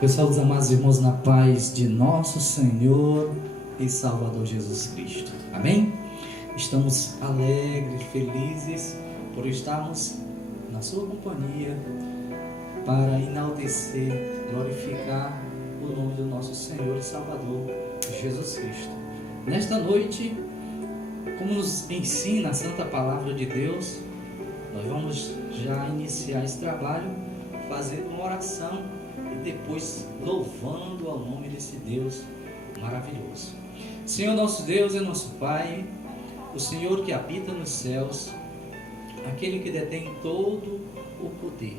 Eu saúdo os amados irmãos na paz de nosso Senhor e Salvador Jesus Cristo. Amém? Estamos alegres, felizes por estarmos na sua companhia para enaltecer, glorificar o nome do nosso Senhor e Salvador Jesus Cristo. Nesta noite, como nos ensina a Santa Palavra de Deus, nós vamos já iniciar esse trabalho fazendo uma oração e depois louvando ao nome desse Deus maravilhoso. Senhor nosso Deus e nosso Pai, o Senhor que habita nos céus, aquele que detém todo o poder.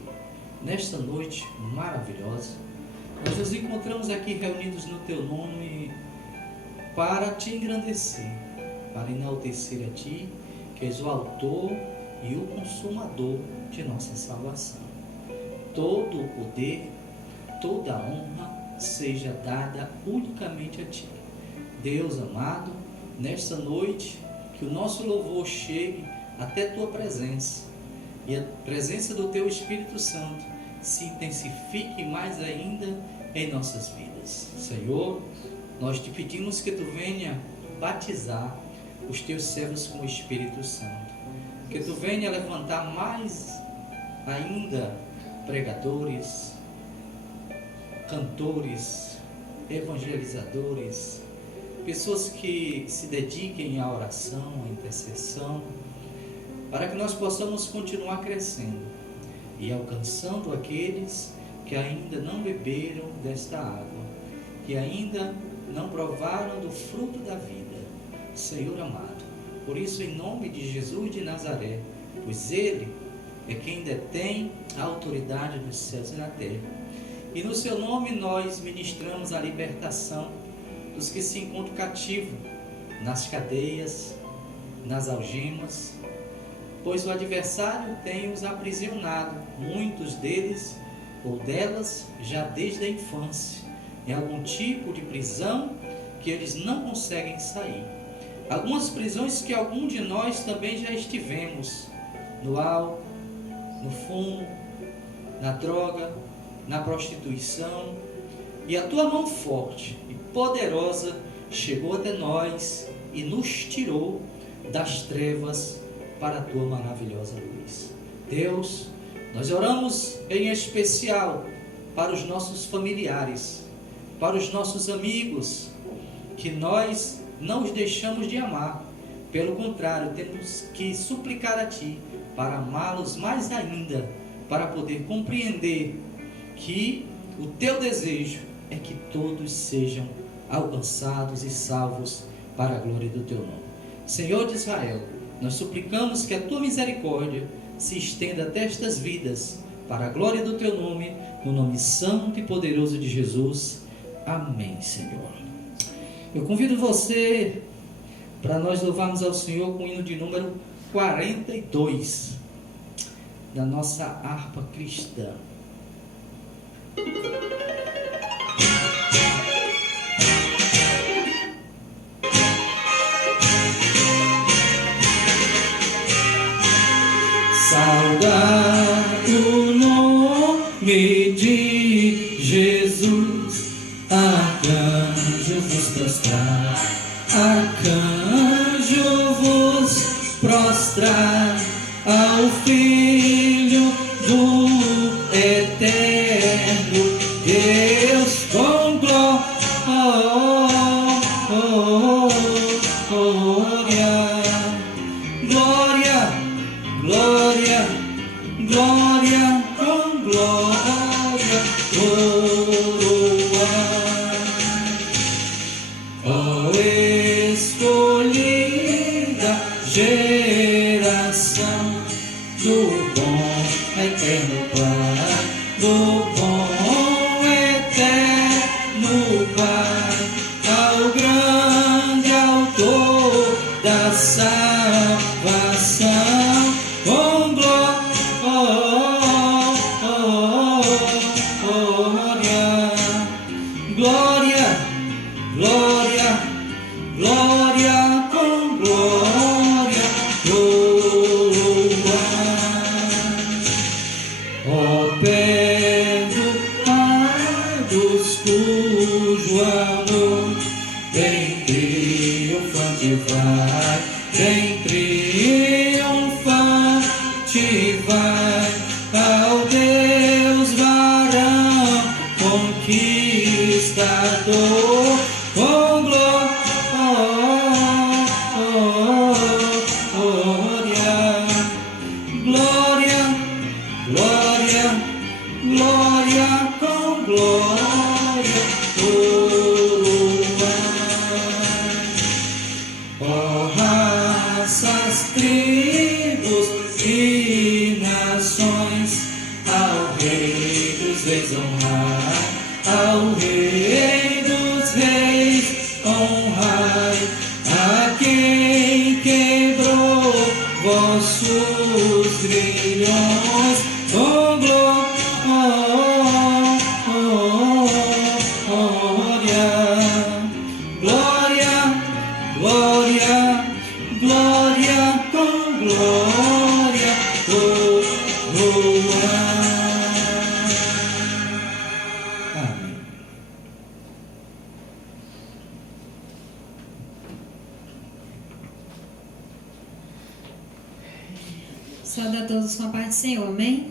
Nesta noite maravilhosa, nós nos encontramos aqui reunidos no Teu nome para Te engrandecer, para enaltecer a Ti, que és o autor e o consumador de nossa salvação. Todo o poder, toda a honra seja dada unicamente a Ti. Deus amado, nesta noite, que o nosso louvor chegue até Tua presença e a presença do Teu Espírito Santo se intensifique mais ainda em nossas vidas. Senhor, nós Te pedimos que Tu venha batizar os Teus servos com o Espírito Santo, que Tu venha levantar mais ainda pregadores, cantores, evangelizadores, pessoas que se dediquem à oração, à intercessão, para que nós possamos continuar crescendo e alcançando aqueles que ainda não beberam desta água, que ainda não provaram do fruto da vida. Senhor amado, por isso, em nome de Jesus de Nazaré, pois Ele é quem detém a autoridade dos céus e na terra, e no Seu nome nós ministramos a libertação dos que se encontram cativos nas cadeias, nas algemas, pois o adversário tem os aprisionado, muitos deles ou delas já desde a infância, em algum tipo de prisão que eles não conseguem sair. Algumas prisões que algum de nós também já estivemos, no álcool, no fumo, na droga, na prostituição, e a Tua mão forte e poderosa chegou até nós e nos tirou das trevas para a Tua maravilhosa luz. Deus, nós oramos em especial para os nossos familiares, para os nossos amigos, que nós não os deixamos de amar. Pelo contrário, temos que suplicar a Ti para amá-los mais ainda, para poder compreender que o Teu desejo é que todos sejam alcançados e salvos para a glória do Teu nome. Senhor de Israel, nós suplicamos que a Tua misericórdia se estenda até estas vidas, para a glória do Teu nome, no nome santo e poderoso de Jesus. Amém, Senhor. Eu convido você para nós louvarmos ao Senhor com o hino de número 42 da nossa harpa cristã. Saudar o nome de Jesus, arcanjo vos prostrar, arcanjo vos prostrar ao Filho do Eterno Deus com glória, glória, glória com glória, coroa. Ó escolhida geração do bom eterno Pai, do bom eterno Pai, ao grande autor da salvação, com glória, glória, glória com glória, coroa. Ó perdoado santos cujo amor bem triunfante vai, bem triunfante vai ao Deus varão conquistador com glória, glória, glória, glória com glória coroar. Ó raças, tribos e nações, ao Rei dos Reis honrar, ao Rei dos Reis honrai, a quem quebrou vossos grilhões com glória, glória, glória, glória com glória coroar. Amém. Saúde a todos com a paz do Senhor, amém?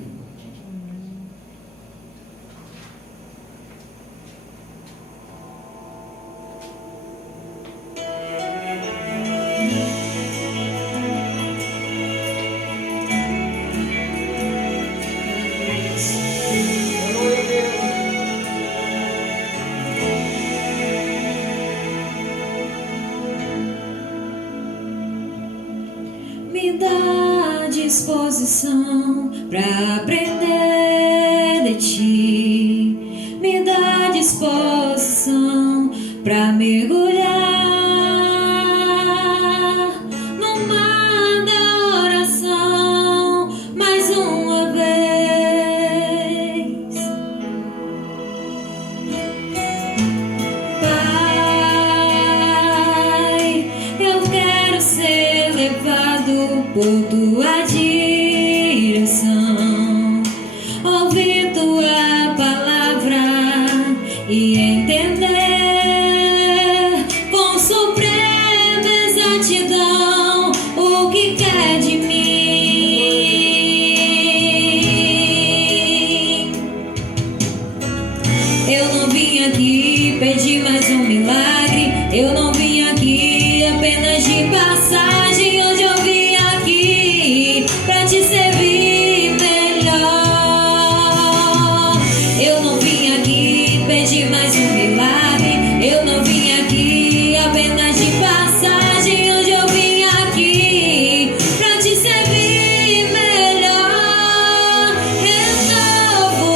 Me dá disposição para aprender de ti, me dá disposição para mergulhar no mar da oração mais uma vez. Pai, eu quero ser levado por tua direção, ouvir tua palavra e entender com suprema exatidão o que quer de mim. Eu não vim aqui pedir mais um milagre, eu não vim aqui apenas de passagem, hoje eu vim aqui pra te servir melhor. Eu não vim aqui pedir mais um milagre, eu não vim aqui apenas de passagem, hoje eu vim aqui pra te servir melhor. Renovo,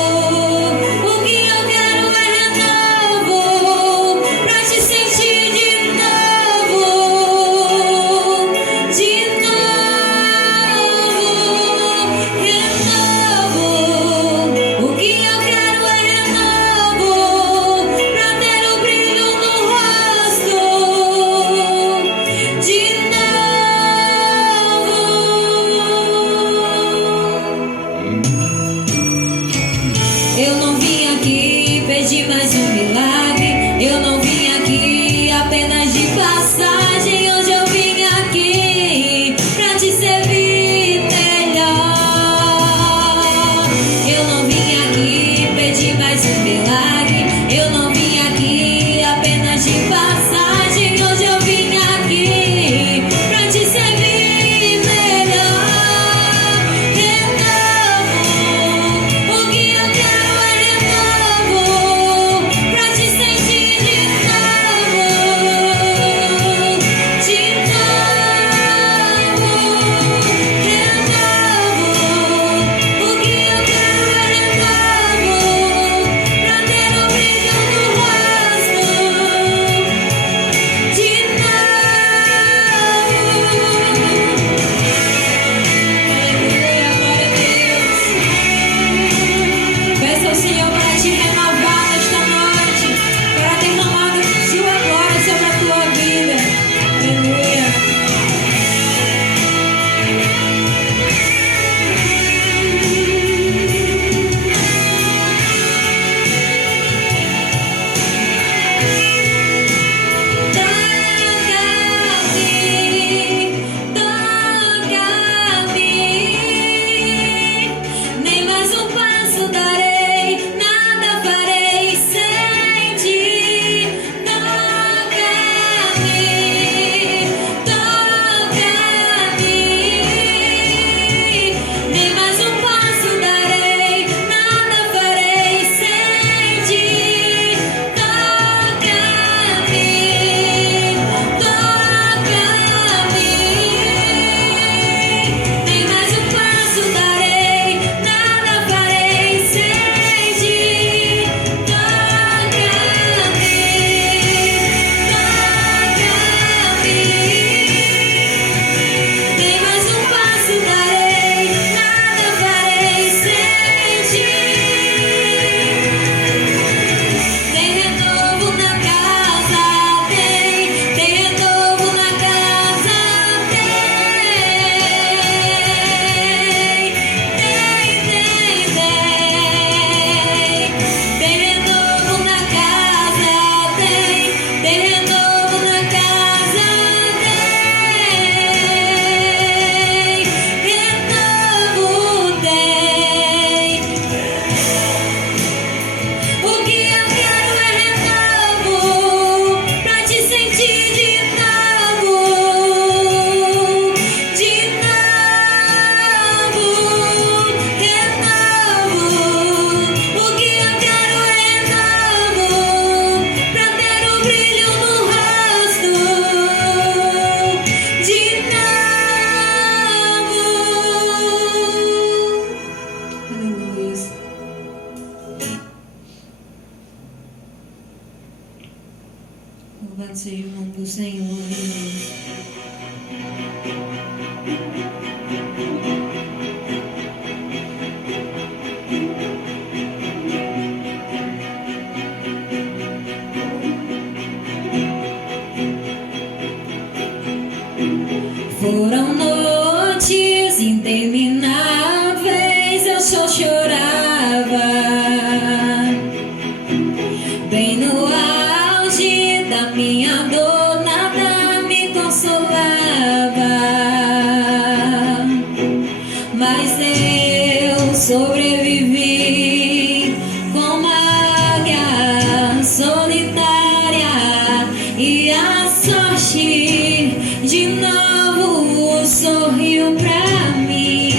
o que eu quero é renovo, pra te sentir de novo, de novo. Renovo, o que eu quero é renovo, pra ter o brilho no rosto, de novo. Eu não vim aqui pedir mais um milagre, eu não vim aqui apenas de passagem, hoje eu vim aqui pra te servir melhor. Eu não vim aqui pedir mais um milagre, eu não vim aqui apenas de passagem, hoje eu vim aqui pra te servir melhor. Renovo, o que eu quero é renovo, pra te sentir de novo, de novo. Renovo, o que eu quero é renovo, pra ter Louvado seja o nome do Senhor, Deus. Foram noites intermináveis, eu só chorava. Bem no auge da minha dor, nada me consolava. Mas eu sobrevivi como águia solitária, e a sorte de novo sorriu pra mim.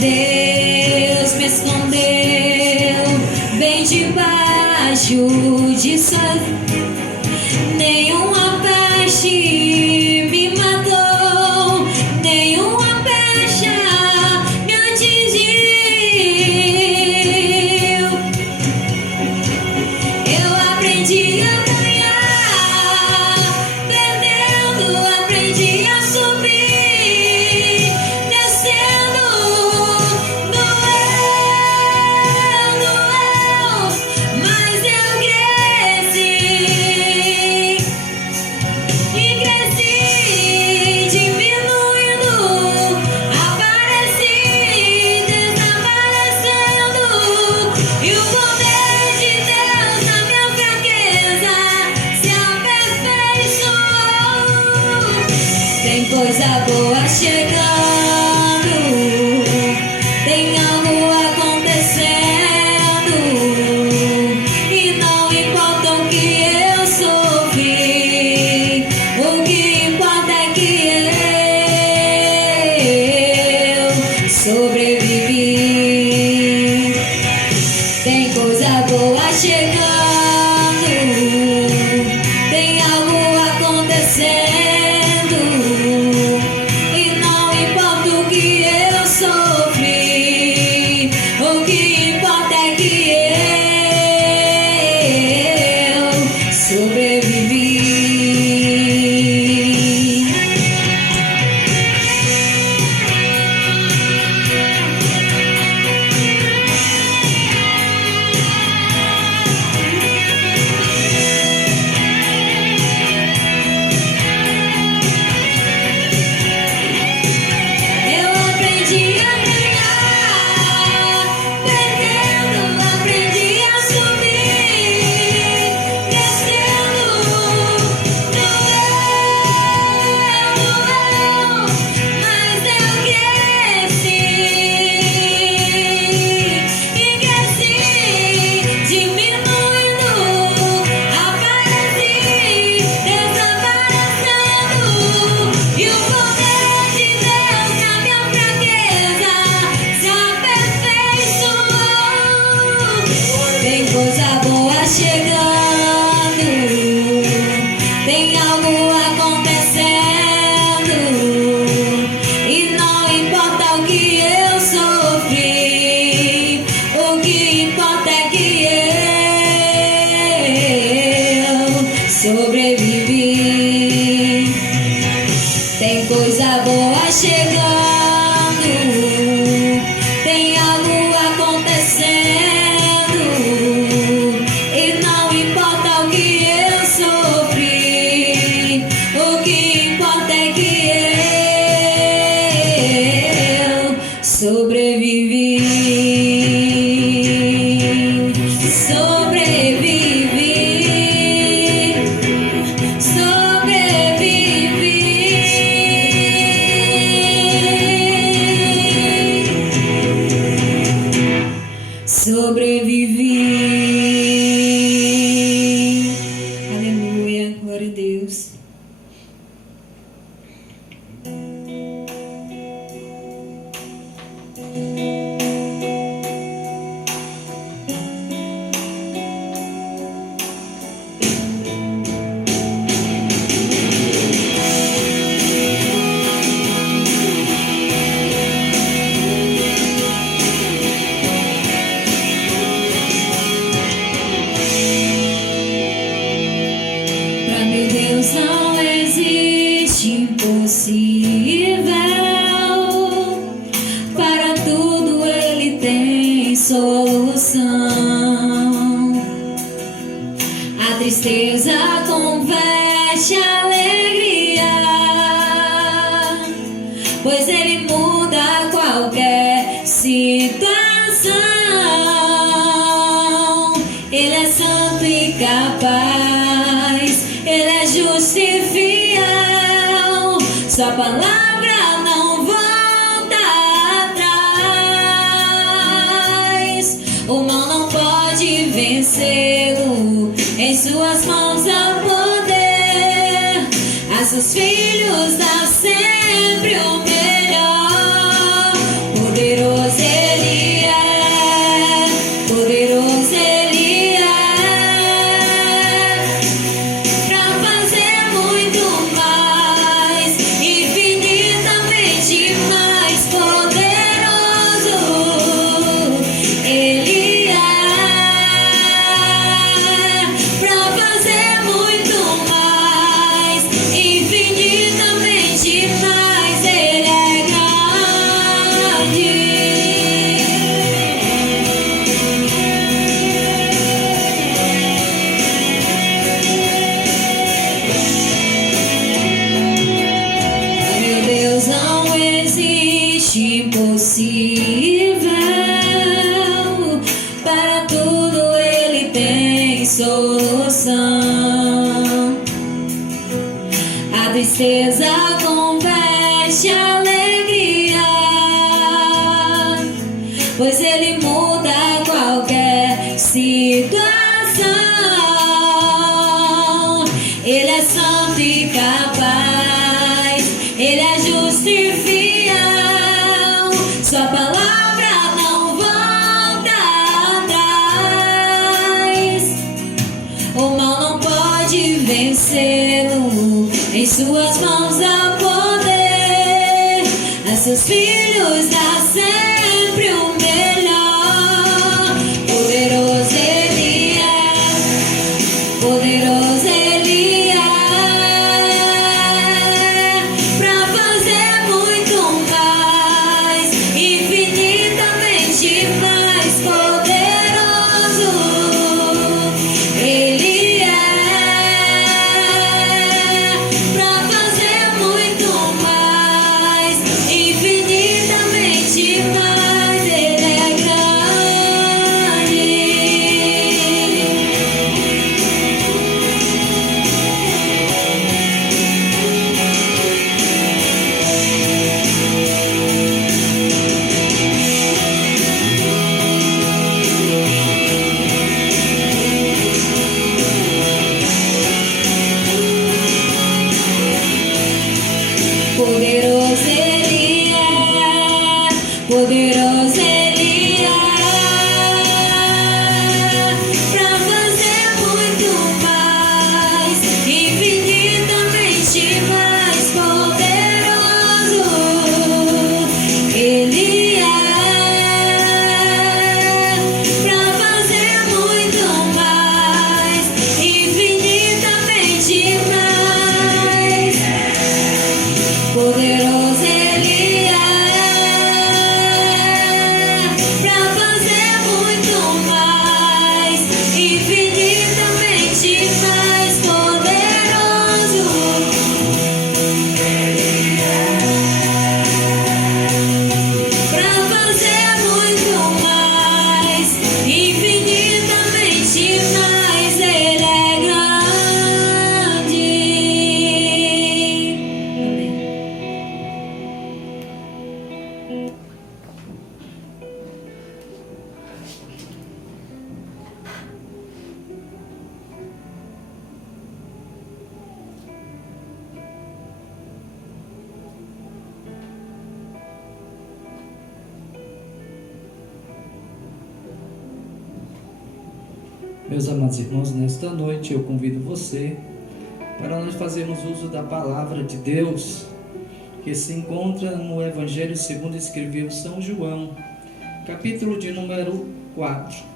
Deus me escondeu bem debaixo de sua. Nenhuma peste me matou, nenhuma pecha me atingiu. Eu aprendi a ganhar, perdendo, aprendi a subir, descendo, doeu, mas eu cresci, e cresci, diminuindo, apareci, desaparecendo, e o poder de Deus na minha fraqueza se aperfeiçoou. Tem coisa boa chegando, tem algo acontecendo, e não importa o que eu sofri, o que importa é que eu sobrevivi. Tem coisa boa chegando, tem algo acontecendo, e não importa o que eu sofri, o que importa é que eu sobrevivi. Eu aprendi a ganhar, perdendo, aprendi a subir, descendo, doeu, mas eu cresci, e cresci, diminuindo, apareci, desaparecendo, e o poder de Deus na minha fraqueza se aperfeiçoou. Tem coisa boa chegando, tem algo acontecendo, e não importa o que eu sofri, o que importa é que eu sobrevivi. Tem coisa boa chegando, tem algo acontecendo, e não importa o que eu sofri, o que importa é que eu sobrevivi. Sobrevivi, sobrevivi. Aleluia, glória a Deus. solução. A tristeza converte a alegria, pois Ele muda qualquer situação. Ele é santo e capaz, Ele é justo e fiel. Sua palavra não volta atrás. O mal não pode vencê-lo, em suas mãos há poder. A seus filhos dá sempre o melhor. Poderoso Ele é, poderoso Ele é, pra fazer muito mais, infinitamente mais. Poderoso Ele é, pra fazer muito mais, infinitamente mais. Ele é grande. Meu Deus, não existe impossível. Para tudo Ele tem solução. A tristeza converte a alegria, pois Ele muda qualquer situação. Ele é santo e capaz, Ele é justo e fiel. Sua palavra não volta atrás. O mal não pode vencê-lo, em suas mãos há poder. A seus filhos dá sempre o melhor. Poderoso Ele é, poderoso Ele é, pra fazer muito mais, infinitamente mais. Poderoso Ele é, pra fazer muito mais, infinitamente mais. Ele é grande. Poderoso Ele é, poderoso Ele é, pra fazer muito mais, infinitamente mais. Poderoso Ele é, pra fazer muito mais, infinitamente mais. Poderoso Ele é, pra fazer muito mais, infinitamente mais. Poderoso Ele é, pra fazer muito mais, infinitamente mais. Ele é grande. Amém. Meus amados irmãos, nesta noite eu convido você para nós fazermos uso da palavra de Deus que se encontra no Evangelho segundo escreveu São João, capítulo de número 4.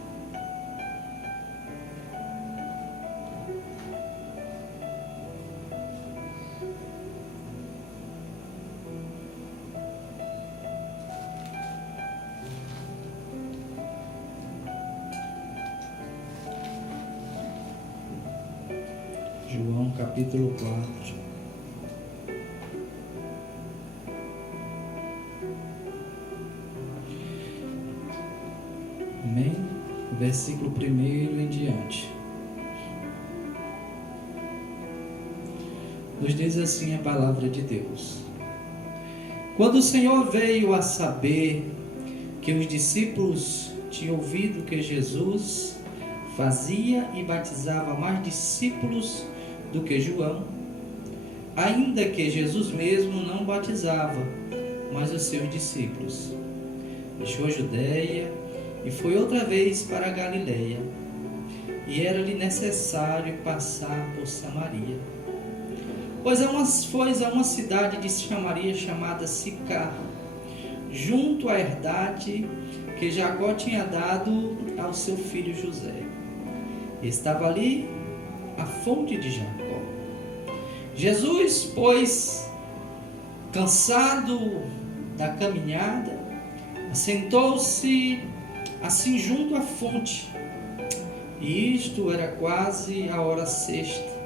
João capítulo 4. Amém? Versículo 1 em diante. Nos diz assim a palavra de Deus: Quando o Senhor veio a saber que os discípulos tinham ouvido que Jesus fazia e batizava mais discípulos do que João, ainda que Jesus mesmo não batizava, mas os seus discípulos, deixou a Judéia e foi outra vez para a Galiléia, e era-lhe necessário passar por Samaria. Pois foi a uma cidade de Samaria chamada Sicar, junto à herdade que Jacó tinha dado ao seu filho José. Estava ali a fonte de Jacó. Jesus, pois, cansado da caminhada, assentou-se assim junto à fonte, e isto era quase a hora sexta.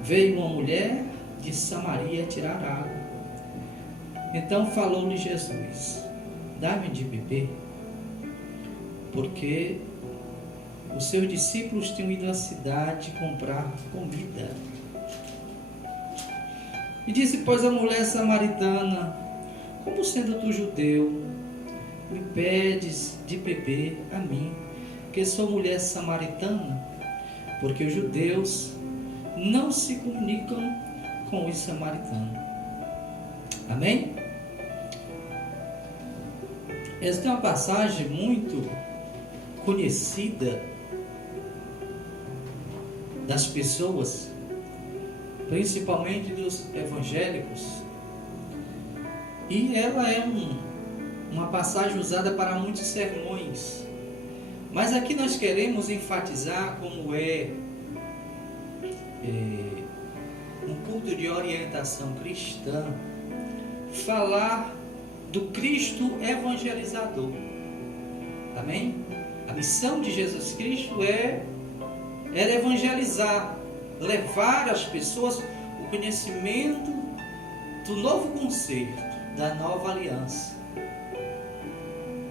Veio uma mulher de Samaria tirar água. Então falou-lhe Jesus: dá-me de beber, porque os seus discípulos tinham ido à cidade comprar comida. E disse, pois, a mulher samaritana: como sendo tu judeu, me pedes de beber a mim, que sou mulher samaritana? Porque os judeus não se comunicam com os samaritanos. Amém? Esta é uma passagem muito conhecida das pessoas, principalmente dos evangélicos, e ela é uma passagem usada para muitos sermões, mas aqui nós queremos enfatizar como é um culto de orientação cristã, falar do Cristo evangelizador. Amém? A missão de Jesus Cristo era evangelizar, levar às pessoas o conhecimento do novo concerto, da nova aliança.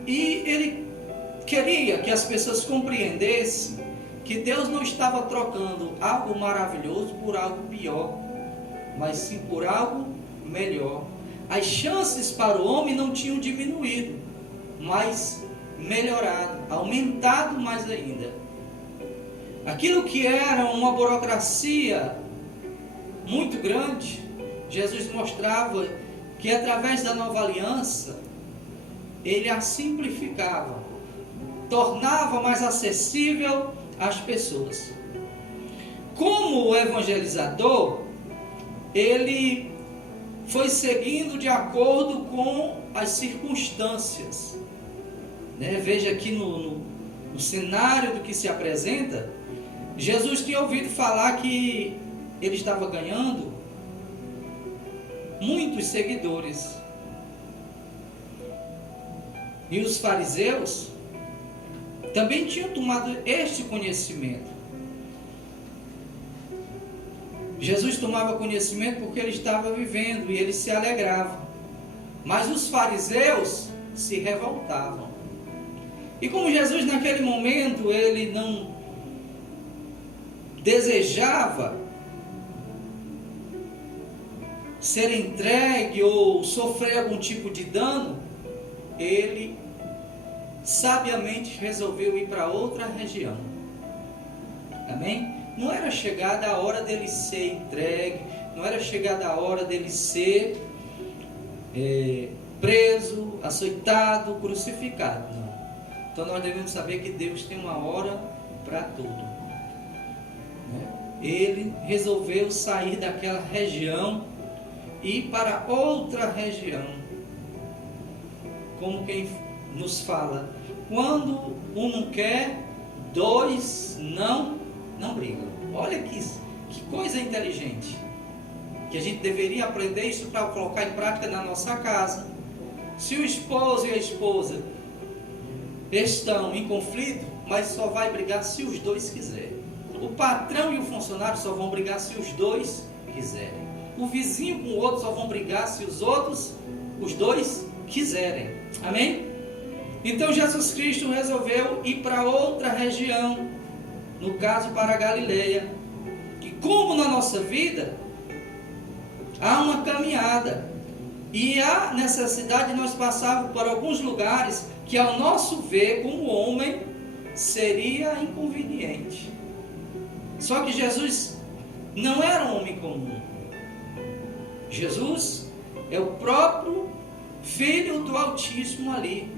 E ele queria que as pessoas compreendessem que Deus não estava trocando algo maravilhoso por algo pior, mas sim por algo melhor. As chances para o homem não tinham diminuído, mas melhorado, aumentado mais ainda. Aquilo que era uma burocracia muito grande, Jesus mostrava que através da nova aliança, ele a simplificava, tornava mais acessível às pessoas. Como evangelizador, ele foi seguindo de acordo com as circunstâncias. Veja aqui no cenário do que se apresenta, Jesus tinha ouvido falar que ele estava ganhando muitos seguidores. E os fariseus também tinham tomado este conhecimento. Jesus tomava conhecimento porque ele estava vivendo e ele se alegrava. Mas os fariseus se revoltavam. E como Jesus naquele momento ele não desejava ser entregue ou sofrer algum tipo de dano, ele sabiamente resolveu ir para outra região. Amém? Não era chegada a hora dele ser entregue, não era chegada a hora dele ser preso, açoitado, crucificado. Não. Então nós devemos saber que Deus tem uma hora para tudo. Ele resolveu sair daquela região e ir para outra região. Como quem nos fala, quando um não quer, dois não brigam. Olha que coisa inteligente, que a gente deveria aprender isso para colocar em prática na nossa casa. Se o esposo e a esposa estão em conflito, mas só vai brigar se os dois quiserem. O patrão e o funcionário só vão brigar se os dois quiserem. O vizinho com o outro só vão brigar se os dois quiserem. Amém? Então Jesus Cristo resolveu ir para outra região, no caso para a Galileia. E como na nossa vida há uma caminhada e há necessidade de nós passarmos por alguns lugares que ao nosso ver como homem seria inconveniente. Só que Jesus não era um homem comum. Jesus é o próprio Filho do Altíssimo ali,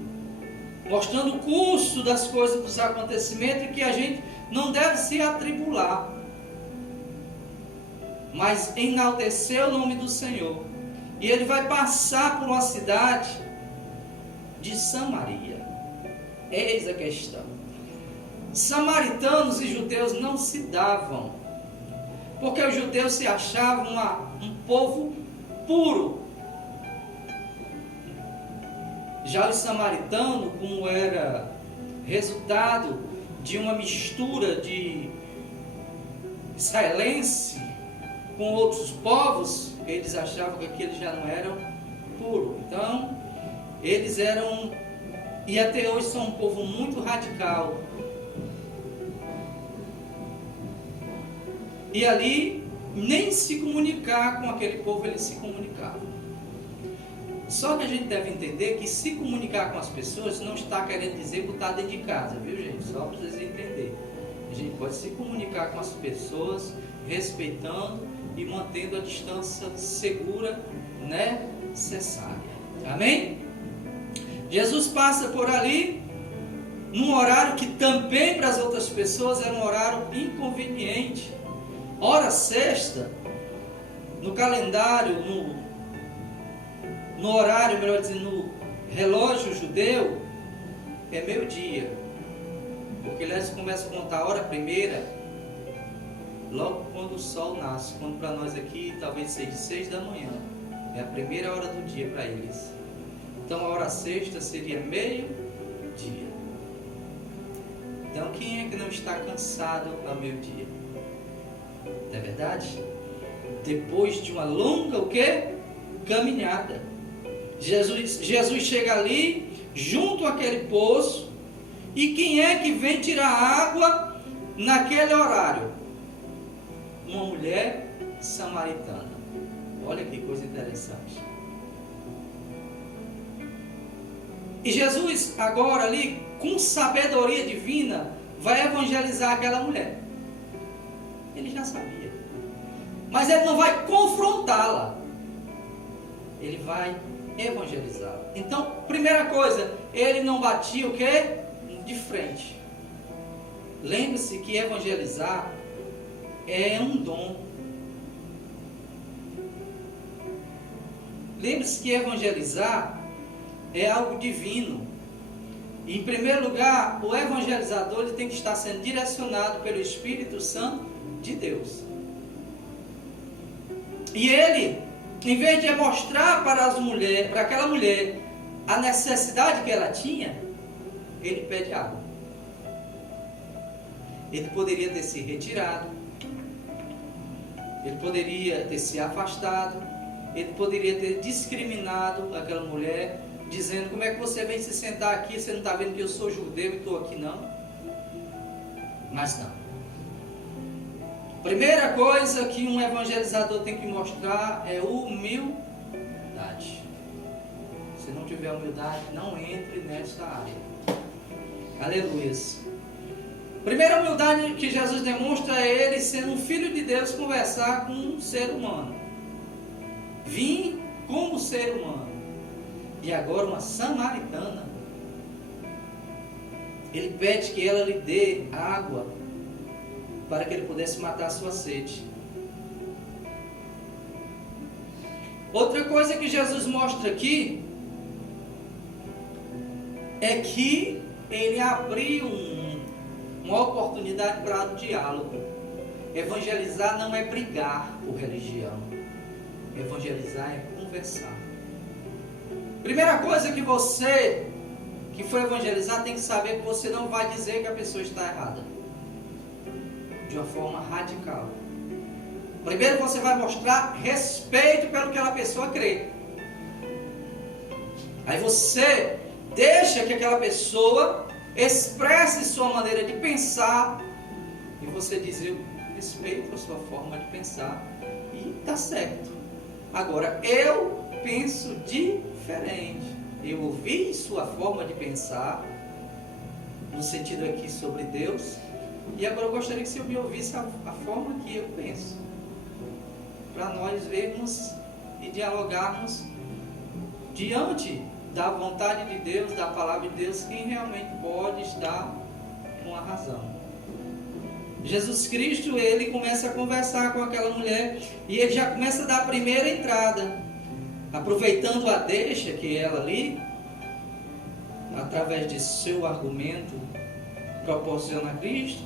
mostrando o curso das coisas, dos acontecimentos, e que a gente não deve se atribular, mas enaltecer o nome do Senhor. E ele vai passar por uma cidade de Samaria. Eis a questão. Samaritanos e judeus não se davam, porque os judeus se achavam um povo puro. Já os samaritanos, como era resultado de uma mistura de israelense com outros povos, eles achavam que aqueles já não eram puros. Então, eles eram, e até hoje são um povo muito radical. E ali, nem se comunicar com aquele povo eles se comunicavam. Só que a gente deve entender que se comunicar com as pessoas não está querendo dizer botar dentro de casa, viu, gente? Só para vocês entenderem. A gente pode se comunicar com as pessoas respeitando e mantendo a distância segura, necessária. Amém? Jesus passa por ali num horário que também para as outras pessoas era um horário inconveniente. Hora sexta, no calendário, no horário, melhor dizendo, no relógio judeu, é meio-dia. Porque eles começam a contar a hora primeira, logo quando o sol nasce. Quando para nós aqui, talvez seja de 6 da manhã. É a primeira hora do dia para eles. Então a hora sexta seria meio-dia. Então quem é que não está cansado ao meio-dia? Não é verdade? Depois de uma longa, o quê? Caminhada. Jesus chega ali, junto àquele poço, e quem é que vem tirar água naquele horário? Uma mulher samaritana. Olha que coisa interessante. E Jesus agora ali, com sabedoria divina, vai evangelizar aquela mulher. Ele já sabia. Mas ele não vai confrontá-la. Ele vai evangelizá-la. Então, primeira coisa, ele não batia o quê? De frente. Lembre-se que evangelizar é um dom. Lembre-se que evangelizar é algo divino. E, em primeiro lugar, o evangelizador ele tem que estar sendo direcionado pelo Espírito Santo de Deus. E ele, em vez de mostrar para aquela mulher a necessidade que ela tinha, ele pede água. Ele poderia ter se retirado, ele poderia ter se afastado, ele poderia ter discriminado aquela mulher, dizendo: como é que você vem se sentar aqui, você não está vendo que eu sou judeu e estou aqui não? Mas não. Primeira coisa que um evangelizador tem que mostrar é humildade. Se não tiver humildade, não entre nesta área. Aleluias. Primeira humildade que Jesus demonstra é ele sendo um filho de Deus conversar com um ser humano. Vim como ser humano. E agora uma samaritana. Ele pede que ela lhe dê água para que ele pudesse matar a sua sede. Outra coisa que Jesus mostra aqui é que ele abriu uma oportunidade para o diálogo. Evangelizar não é brigar por religião. Evangelizar é conversar. Primeira coisa que você que foi evangelizar tem que saber que você não vai dizer que a pessoa está errada. de uma forma radical. Primeiro você vai mostrar respeito pelo que aquela pessoa crê. Aí você deixa que aquela pessoa expresse sua maneira de pensar. E você diz: eu respeito a sua forma de pensar. E está certo. Agora, eu penso diferente. Eu ouvi sua forma de pensar, no sentido aqui sobre Deus. E agora eu gostaria que você me ouvisse a forma que eu penso, para nós vermos e dialogarmos diante da vontade de Deus, da palavra de Deus, quem realmente pode estar com a razão. Jesus Cristo, ele começa a conversar com aquela mulher e ele já começa a dar a primeira entrada, aproveitando a deixa que ela ali, através de seu argumento, proporciona a Cristo.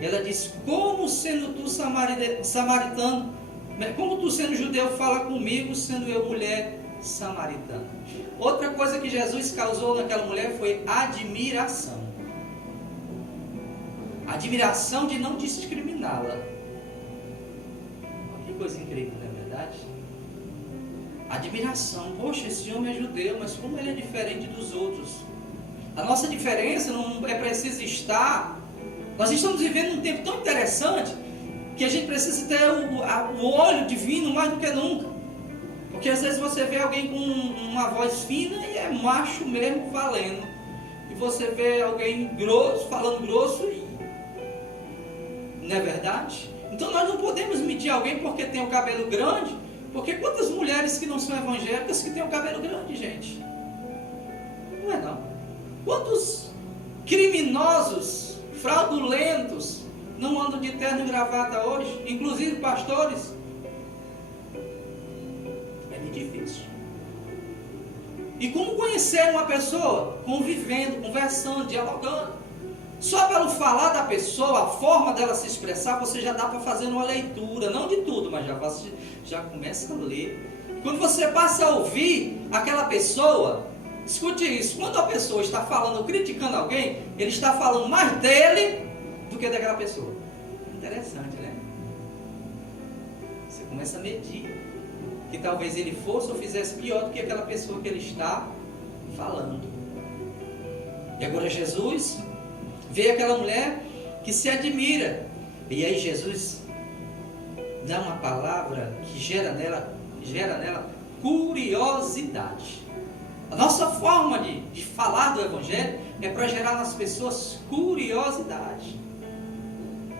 Ela diz: como sendo tu samaritano, como tu sendo judeu fala comigo, sendo eu mulher samaritana? Outra coisa que Jesus causou naquela mulher foi admiração. Admiração de não discriminá-la. Que coisa incrível, não é verdade? Admiração. Poxa, esse homem é judeu, mas como ele é diferente dos outros? A nossa diferença não é preciso estar. Nós estamos vivendo um tempo tão interessante que a gente precisa ter o olho divino mais do que nunca. Porque às vezes você vê alguém com uma voz fina e é macho mesmo valendo. E você vê alguém grosso, falando grosso e... não é verdade? Então nós não podemos medir alguém porque tem o cabelo grande. Porque quantas mulheres que não são evangélicas que têm o cabelo grande, gente? Não é não. Quantos criminosos, fraudulentos, não andam de terno e gravata hoje? Inclusive pastores. É muito difícil. E como conhecer uma pessoa? Convivendo, conversando, dialogando. Só pelo falar da pessoa, a forma dela se expressar, você já dá para fazer uma leitura, não de tudo, mas já começa a ler. Quando você passa a ouvir aquela pessoa, escute isso: quando a pessoa está falando ou criticando alguém, ele está falando mais dele do que daquela pessoa. Interessante, né? Você começa a medir que talvez ele fosse ou fizesse pior do que aquela pessoa que ele está falando. E agora Jesus vê aquela mulher que se admira. E aí Jesus dá uma palavra que gera nela curiosidade. A nossa forma de falar do Evangelho é para gerar nas pessoas curiosidade.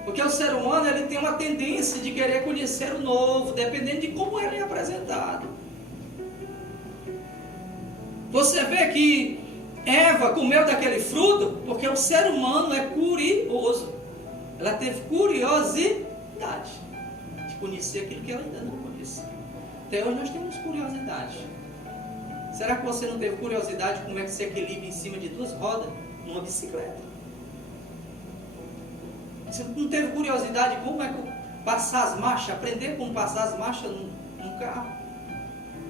Porque o ser humano, ele tem uma tendência de querer conhecer o novo, dependendo de como ele é apresentado. Você vê que Eva comeu daquele fruto porque o ser humano é curioso. Ela teve curiosidade de conhecer aquilo que ela ainda não conhecia. Até hoje nós temos curiosidade. Será que você não teve curiosidade de como é que se equilibra em cima de duas rodas numa bicicleta? Você não teve curiosidade de como é que passar as marchas, aprender como passar as marchas num carro?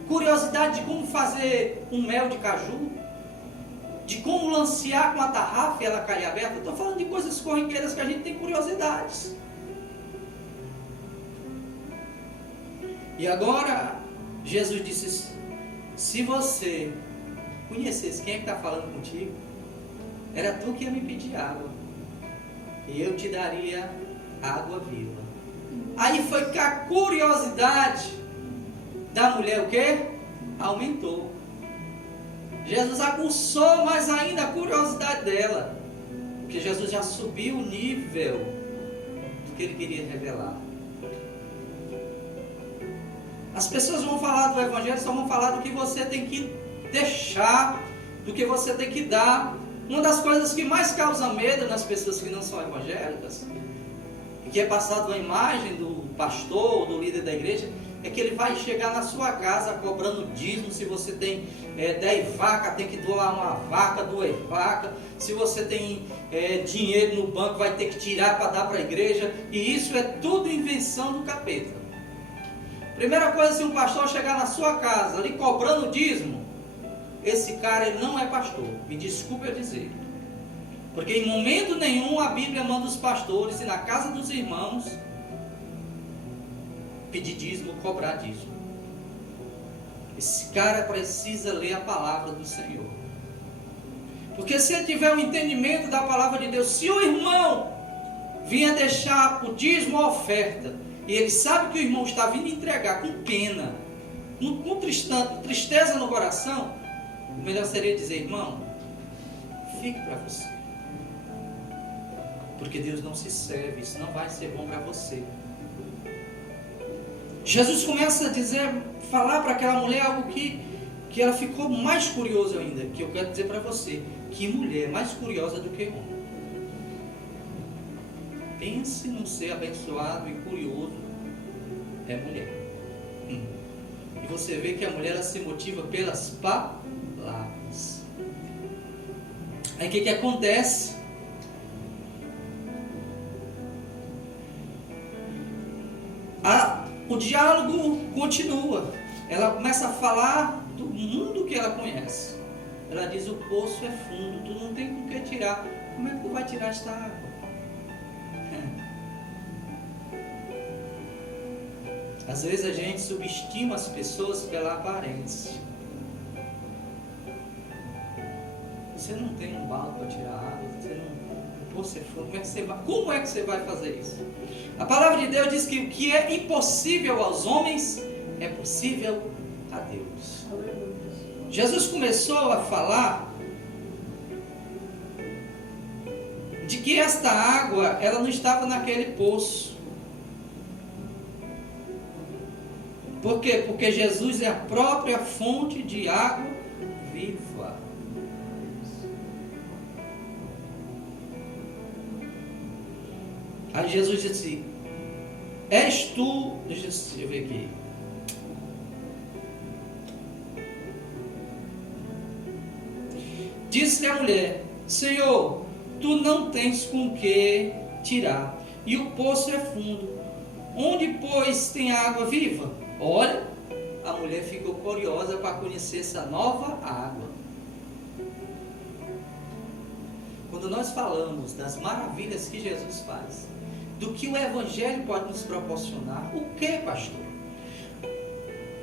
Curiosidade de como fazer um mel de caju? De como lancear com a tarrafa e ela cair aberta? Eu estou falando de coisas corriqueiras que a gente tem curiosidades. E agora, Jesus disse: se você conhecesse quem é que está falando contigo, era tu que ia me pedir água, e eu te daria água viva. Aí foi que a curiosidade da mulher, o quê? Aumentou. Jesus aguçou mais ainda a curiosidade dela, porque Jesus já subiu o nível do que ele queria revelar. As pessoas vão falar do Evangelho, só vão falar do que você tem que deixar, do que você tem que dar. Uma das coisas que mais causa medo nas pessoas que não são evangélicas, que é passado a imagem do pastor ou do líder da igreja, é que ele vai chegar na sua casa cobrando dízimo. Se você tem 10 vacas, tem que doar uma vaca, 2 vacas. Se você tem dinheiro no banco, vai ter que tirar para dar para a igreja. E isso é tudo invenção do capeta. Primeira coisa, se um pastor chegar na sua casa ali cobrando dízimo, esse cara ele não é pastor. Me desculpe eu dizer. Porque em momento nenhum a Bíblia manda os pastores ir na casa dos irmãos pedir dízimo, cobrar dízimo. Esse cara precisa ler a palavra do Senhor. Porque se ele tiver um entendimento da palavra de Deus, se o irmão vinha deixar o dízimo, a oferta, e ele sabe que o irmão está vindo entregar com pena, com tristeza no coração, o melhor seria dizer: irmão, fique para você. Porque Deus não se serve, isso não vai ser bom para você. Jesus começa a falar para aquela mulher algo que ela ficou mais curiosa ainda, que eu quero dizer para você, que mulher mais curiosa do que homem. Pense num ser abençoado e curioso, é mulher. E você vê que a mulher, ela se motiva pelas palavras. Aí o que acontece? O diálogo continua. Ela começa a falar do mundo que ela conhece. Ela diz: o poço é fundo, tu não tem com que tirar. Como é que tu vai tirar esta água? Às vezes a gente subestima as pessoas pela aparência. Você não tem um balde para tirar água, você não... Poço é fundo, como é que você vai fazer isso? A palavra de Deus diz que o que é impossível aos homens é possível a Deus. Jesus começou a falar de que esta água, ela não estava naquele poço. Por quê? Porque Jesus é a própria fonte de água viva. Aí Jesus disse: és tu, deixa eu ver aqui. Disse-lhe a mulher: Senhor, tu não tens com que tirar, e o poço é fundo. Onde, pois, tem água viva? Olha, a mulher ficou curiosa para conhecer essa nova água. Quando nós falamos das maravilhas que Jesus faz, do que o Evangelho pode nos proporcionar, o que, pastor?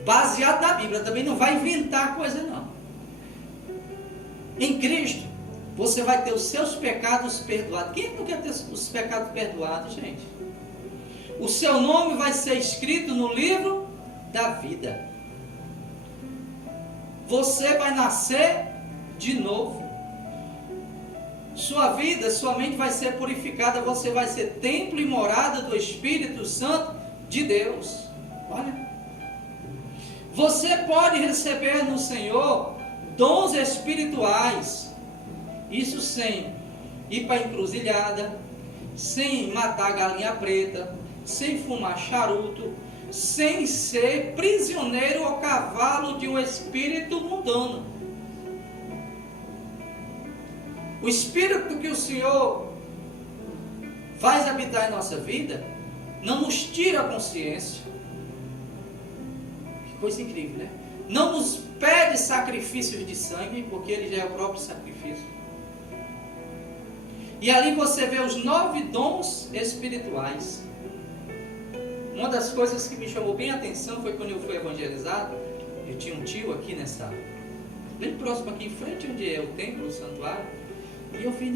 Baseado na Bíblia, também não vai inventar coisa não. Em Cristo, você vai ter os seus pecados perdoados. Quem não quer ter os pecados perdoados, gente? O seu nome vai ser escrito no livro da vida. Você vai nascer de novo. Sua vida, sua mente vai ser purificada. Você vai ser templo e morada do Espírito Santo de Deus. Olha. Você pode receber no Senhor dons espirituais. Isso sem ir para a encruzilhada, sem matar galinha preta, sem fumar charuto, sem ser prisioneiro ou cavalo de um espírito mundano. O Espírito que o Senhor faz habitar em nossa vida não nos tira a consciência. Que coisa incrível, né? Não nos pede sacrifícios de sangue, porque Ele já é o próprio sacrifício. E ali você vê os 9 dons espirituais. Uma das coisas que me chamou bem a atenção foi quando eu fui evangelizado. Eu tinha um tio aqui bem próximo aqui em frente onde é o templo, o santuário. E eu vi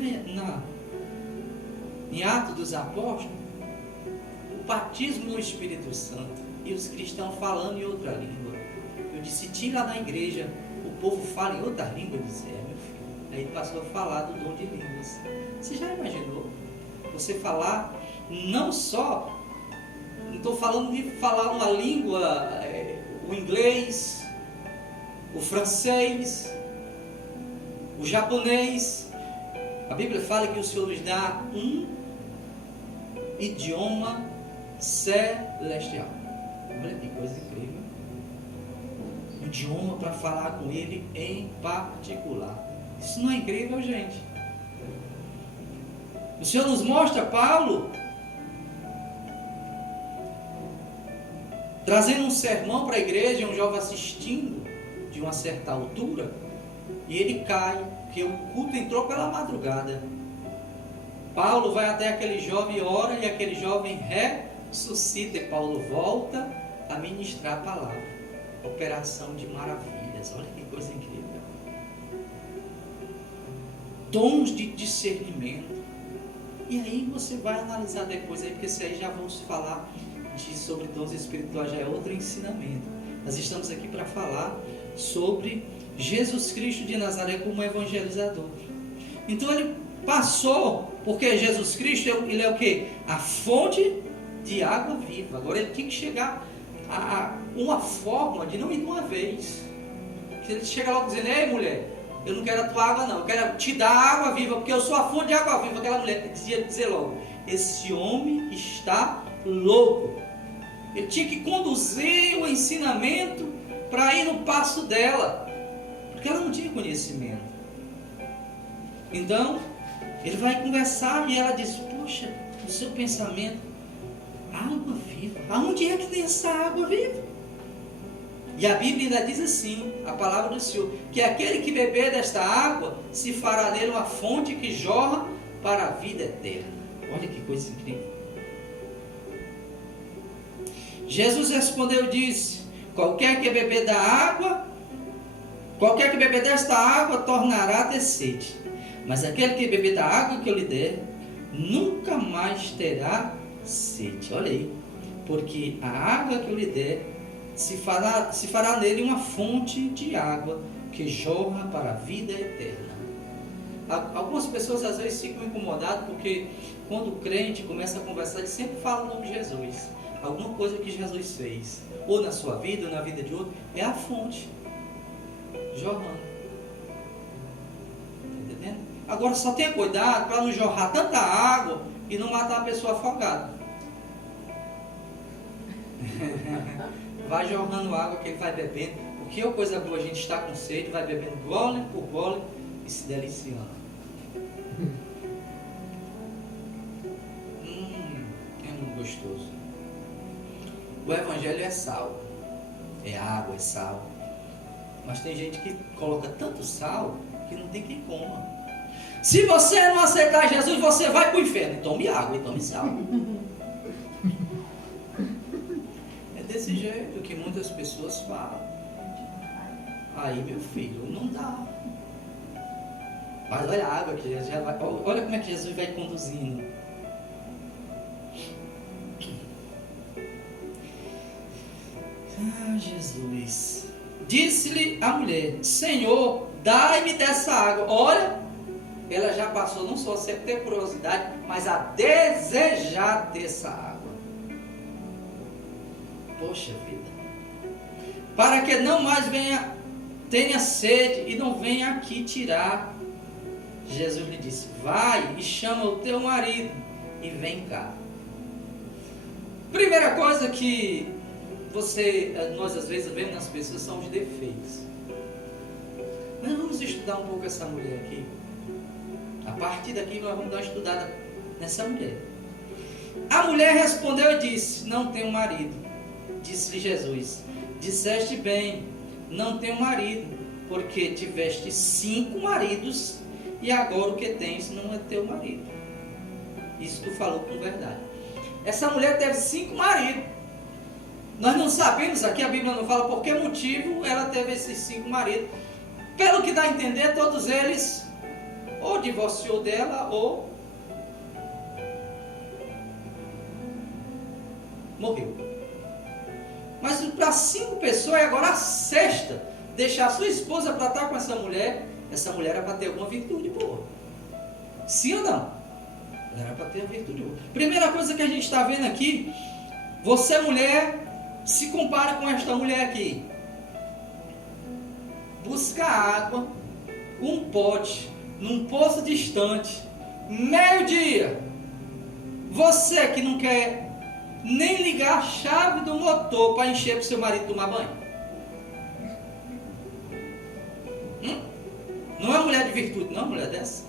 em Atos dos Apóstolos o batismo no Espírito Santo e os cristãos falando em outra língua. Eu disse: tira lá na igreja, o povo fala em outra língua. Eu disse: meu filho. Aí ele passou a falar do dom de línguas. Você já imaginou? Você falar não só, não estou falando de falar uma língua, o inglês, o francês, o japonês. A Bíblia fala que o Senhor nos dá um idioma celestial. Olha que coisa incrível. Um idioma para falar com Ele em particular. Isso não é incrível, gente? O Senhor nos mostra Paulo trazendo um sermão para a igreja, um jovem assistindo de uma certa altura, e ele cai, porque o culto entrou pela madrugada. Paulo vai até aquele jovem, ora, e aquele jovem ressuscita, e Paulo volta a ministrar a palavra. Operação de maravilhas. Olha que coisa incrível. Dons de discernimento. E aí você vai analisar depois aí, porque isso aí já vamos falar sobre dons espirituais, já é outro ensinamento. Nós estamos aqui para falar sobre Jesus Cristo de Nazaré como evangelizador. Então ele passou, porque Jesus Cristo ele é o quê? A fonte de água viva. Agora ele tinha que chegar a uma forma de não ir de uma vez. Se ele chega logo dizendo: ei mulher, eu não quero a tua água não, eu quero te dar água viva, porque eu sou a fonte de água viva. Aquela mulher dizia dizer logo: esse homem está louco. Ele tinha que conduzir o ensinamento para ir no passo dela, porque ela não tinha conhecimento. Então ele vai conversar e ela diz: poxa, o seu pensamento, água viva, aonde é que tem essa água viva? E a Bíblia ainda diz assim, a palavra do Senhor, que aquele que beber desta água, se fará nele uma fonte que jorra para a vida eterna. Olha que coisa incrível. Jesus respondeu e disse: qualquer que beber desta água tornará a ter sede, mas aquele que beber da água que eu lhe der, nunca mais terá sede. Olha aí, porque a água que eu lhe der se fará nele uma fonte de água que jorra para a vida eterna. Algumas pessoas às vezes ficam incomodadas porque quando o crente começa a conversar, ele sempre fala o nome de Jesus. Alguma coisa que Jesus fez, ou na sua vida, ou na vida de outro, é a fonte jorrando. Está entendendo? Agora só tenha cuidado para não jorrar tanta água e não matar a pessoa afogada. Vai jorrando água que ele vai bebendo, porque é uma coisa boa, a gente está com sede, vai bebendo gole por gole e se deliciando. É muito gostoso. O evangelho é sal, é água, é sal. Mas tem gente que coloca tanto sal que não tem quem coma. Se você não aceitar Jesus, você vai para o inferno. Tome água e tome sal. É desse jeito que muitas pessoas falam. Aí, meu filho, não dá. Mas olha a água que Jesus já vai. Olha como é que Jesus vai conduzindo. Ah, Jesus. Disse-lhe a mulher: Senhor, dai-me dessa água. Olha, ela já passou não só a ter curiosidade, mas a desejar dessa água. Poxa vida. Para que não mais tenha sede e não venha aqui tirar. Jesus lhe disse: vai e chama o teu marido e vem cá. Primeira coisa que nós às vezes vemos nas pessoas são os defeitos. Mas vamos estudar um pouco essa mulher aqui. A partir daqui nós vamos dar uma estudada nessa mulher. A mulher respondeu e disse: não tenho marido. Disse-lhe Jesus: disseste bem, não tenho marido, porque tiveste 5 maridos e agora o que tens não é teu marido. Isso tu falou com verdade. Essa mulher teve 5 maridos. Nós não sabemos, aqui a Bíblia não fala por que motivo ela teve esses 5 maridos. Pelo que dá a entender, todos eles ou divorciou dela ou morreu. Mas para 5 pessoas, e agora a 6ª, deixar a sua esposa para estar com essa mulher era para ter alguma virtude boa. Sim ou não? Era para ter uma virtude boa. Primeira coisa que a gente está vendo aqui, você mulher, se compare com esta mulher aqui. Busca água, um pote, num poço distante, meio-dia. Você que não quer nem ligar a chave do motor para encher para o seu marido tomar banho. Não é mulher de virtude, não, mulher dessa.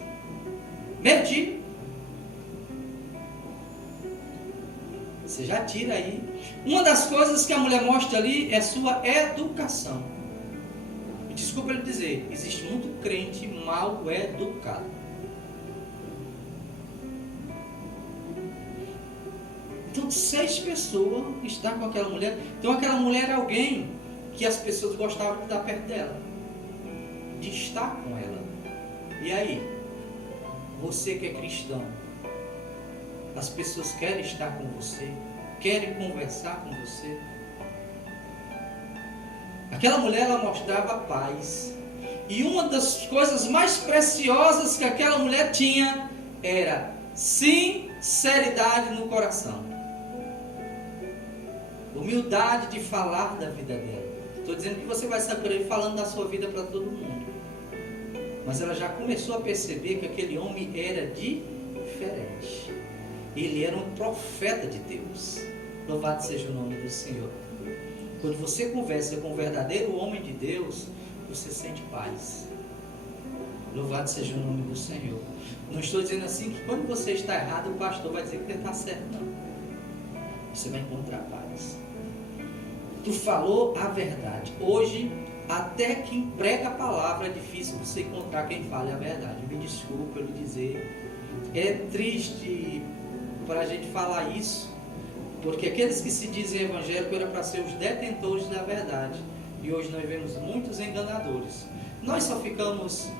Meio-dia. Você já tira aí. Uma das coisas que a mulher mostra ali é sua educação. E desculpa ele dizer, existe muito crente mal educado. Então 6 pessoas estão com aquela mulher. Então aquela mulher é alguém que as pessoas gostavam de estar perto dela, de estar com ela. E aí, você que é cristão, as pessoas querem estar com você, querem conversar com você. Aquela mulher, ela mostrava paz. E uma das coisas mais preciosas que aquela mulher tinha era sinceridade no coração. Humildade de falar da vida dela. Estou dizendo que você vai sair por aí falando da sua vida para todo mundo. Mas ela já começou a perceber que aquele homem era diferente. Ele era um profeta de Deus. Louvado seja o nome do Senhor. Quando você conversa com o verdadeiro homem de Deus, você sente paz. Louvado seja o nome do Senhor. Não estou dizendo assim que quando você está errado, o pastor vai dizer que você está certo, não. Você vai encontrar paz. Tu falou a verdade. Hoje, até quem prega a palavra, é difícil você encontrar quem fale a verdade. Me desculpe eu lhe dizer. É triste para a gente falar isso, porque aqueles que se dizem evangélicos eram para ser os detentores da verdade. E hoje nós vemos muitos enganadores. Nós só ficamos,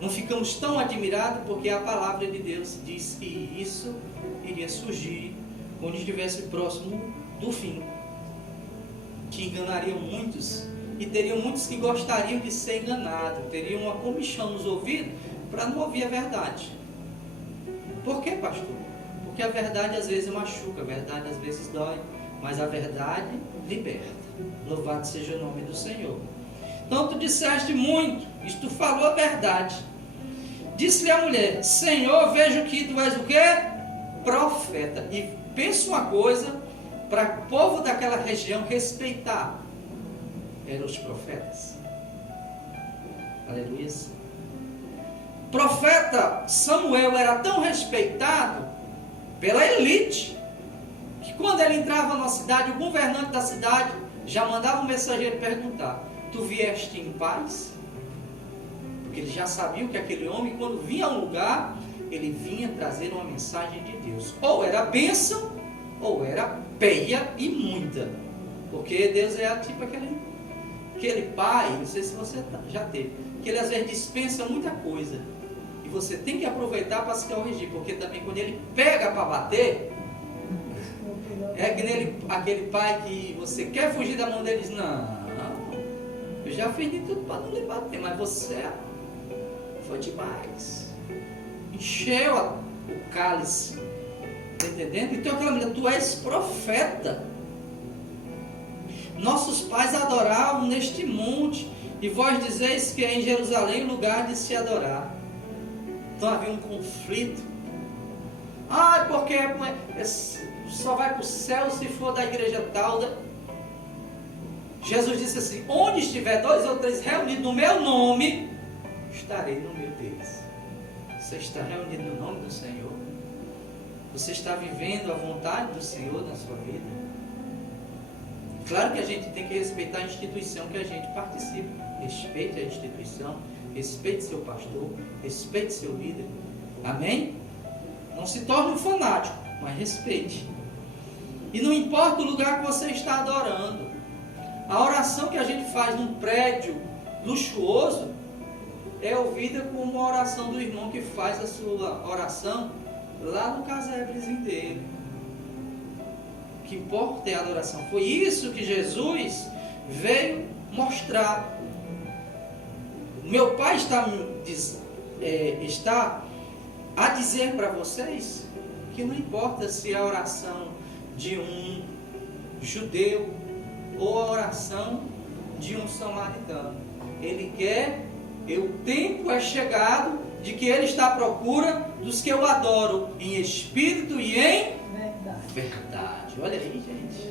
não ficamos tão admirados porque a palavra de Deus diz que isso iria surgir quando estivesse próximo do fim. Que enganariam muitos e teriam muitos que gostariam de ser enganados, teriam uma comichão nos ouvidos para não ouvir a verdade. Por quê, pastor? Porque a verdade às vezes machuca, a verdade às vezes dói, mas a verdade liberta. Louvado seja o nome do Senhor. Então tu disseste muito, isto tu falou a verdade. Disse-lhe a mulher: Senhor, vejo que tu és o quê? Profeta. E pensa uma coisa, para o povo daquela região respeitar, eram os profetas. Aleluia. O profeta Samuel era tão respeitado pela elite, que quando ele entrava na cidade, o governante da cidade já mandava um mensageiro perguntar: tu vieste em paz? Porque ele já sabia que aquele homem, quando vinha a um lugar, ele vinha trazer uma mensagem de Deus. Ou era bênção, ou era peia e muita. Porque Deus é tipo aquele pai, não sei se você já teve, que ele às vezes dispensa muita coisa. E você tem que aproveitar para se corrigir, porque também quando ele pega para bater, é que nele, aquele pai que você quer fugir da mão dele, diz: não, eu já fiz de tudo para não lhe bater, mas você foi demais. Encheu o cálice. Está entendendo? Então aquela mulher: tu és profeta. Nossos pais adoravam neste monte, e vós dizeis que é em Jerusalém o lugar de se adorar. Então havia um conflito. Porque só vai para o céu se for da igreja tal. Jesus disse assim: onde estiver 2 ou 3 reunidos no meu nome, estarei no meio deles. Você está reunido no nome do Senhor? Você está vivendo a vontade do Senhor na sua vida? Claro que a gente tem que respeitar a instituição que a gente participa. Respeite a instituição, respeite seu pastor, respeite seu líder. Amém? Não se torne um fanático, mas respeite. E não importa o lugar que você está adorando. A oração que a gente faz num prédio luxuoso é ouvida como a oração do irmão que faz a sua oração lá no casebrezinho dele. O que importa é a adoração. Foi isso que Jesus veio mostrar. Meu Pai está a dizer para vocês que não importa se é a oração de um judeu ou a oração de um samaritano. Ele quer, o tempo é chegado de que Ele está à procura dos que eu adoro em espírito e em verdade. Olha aí, gente.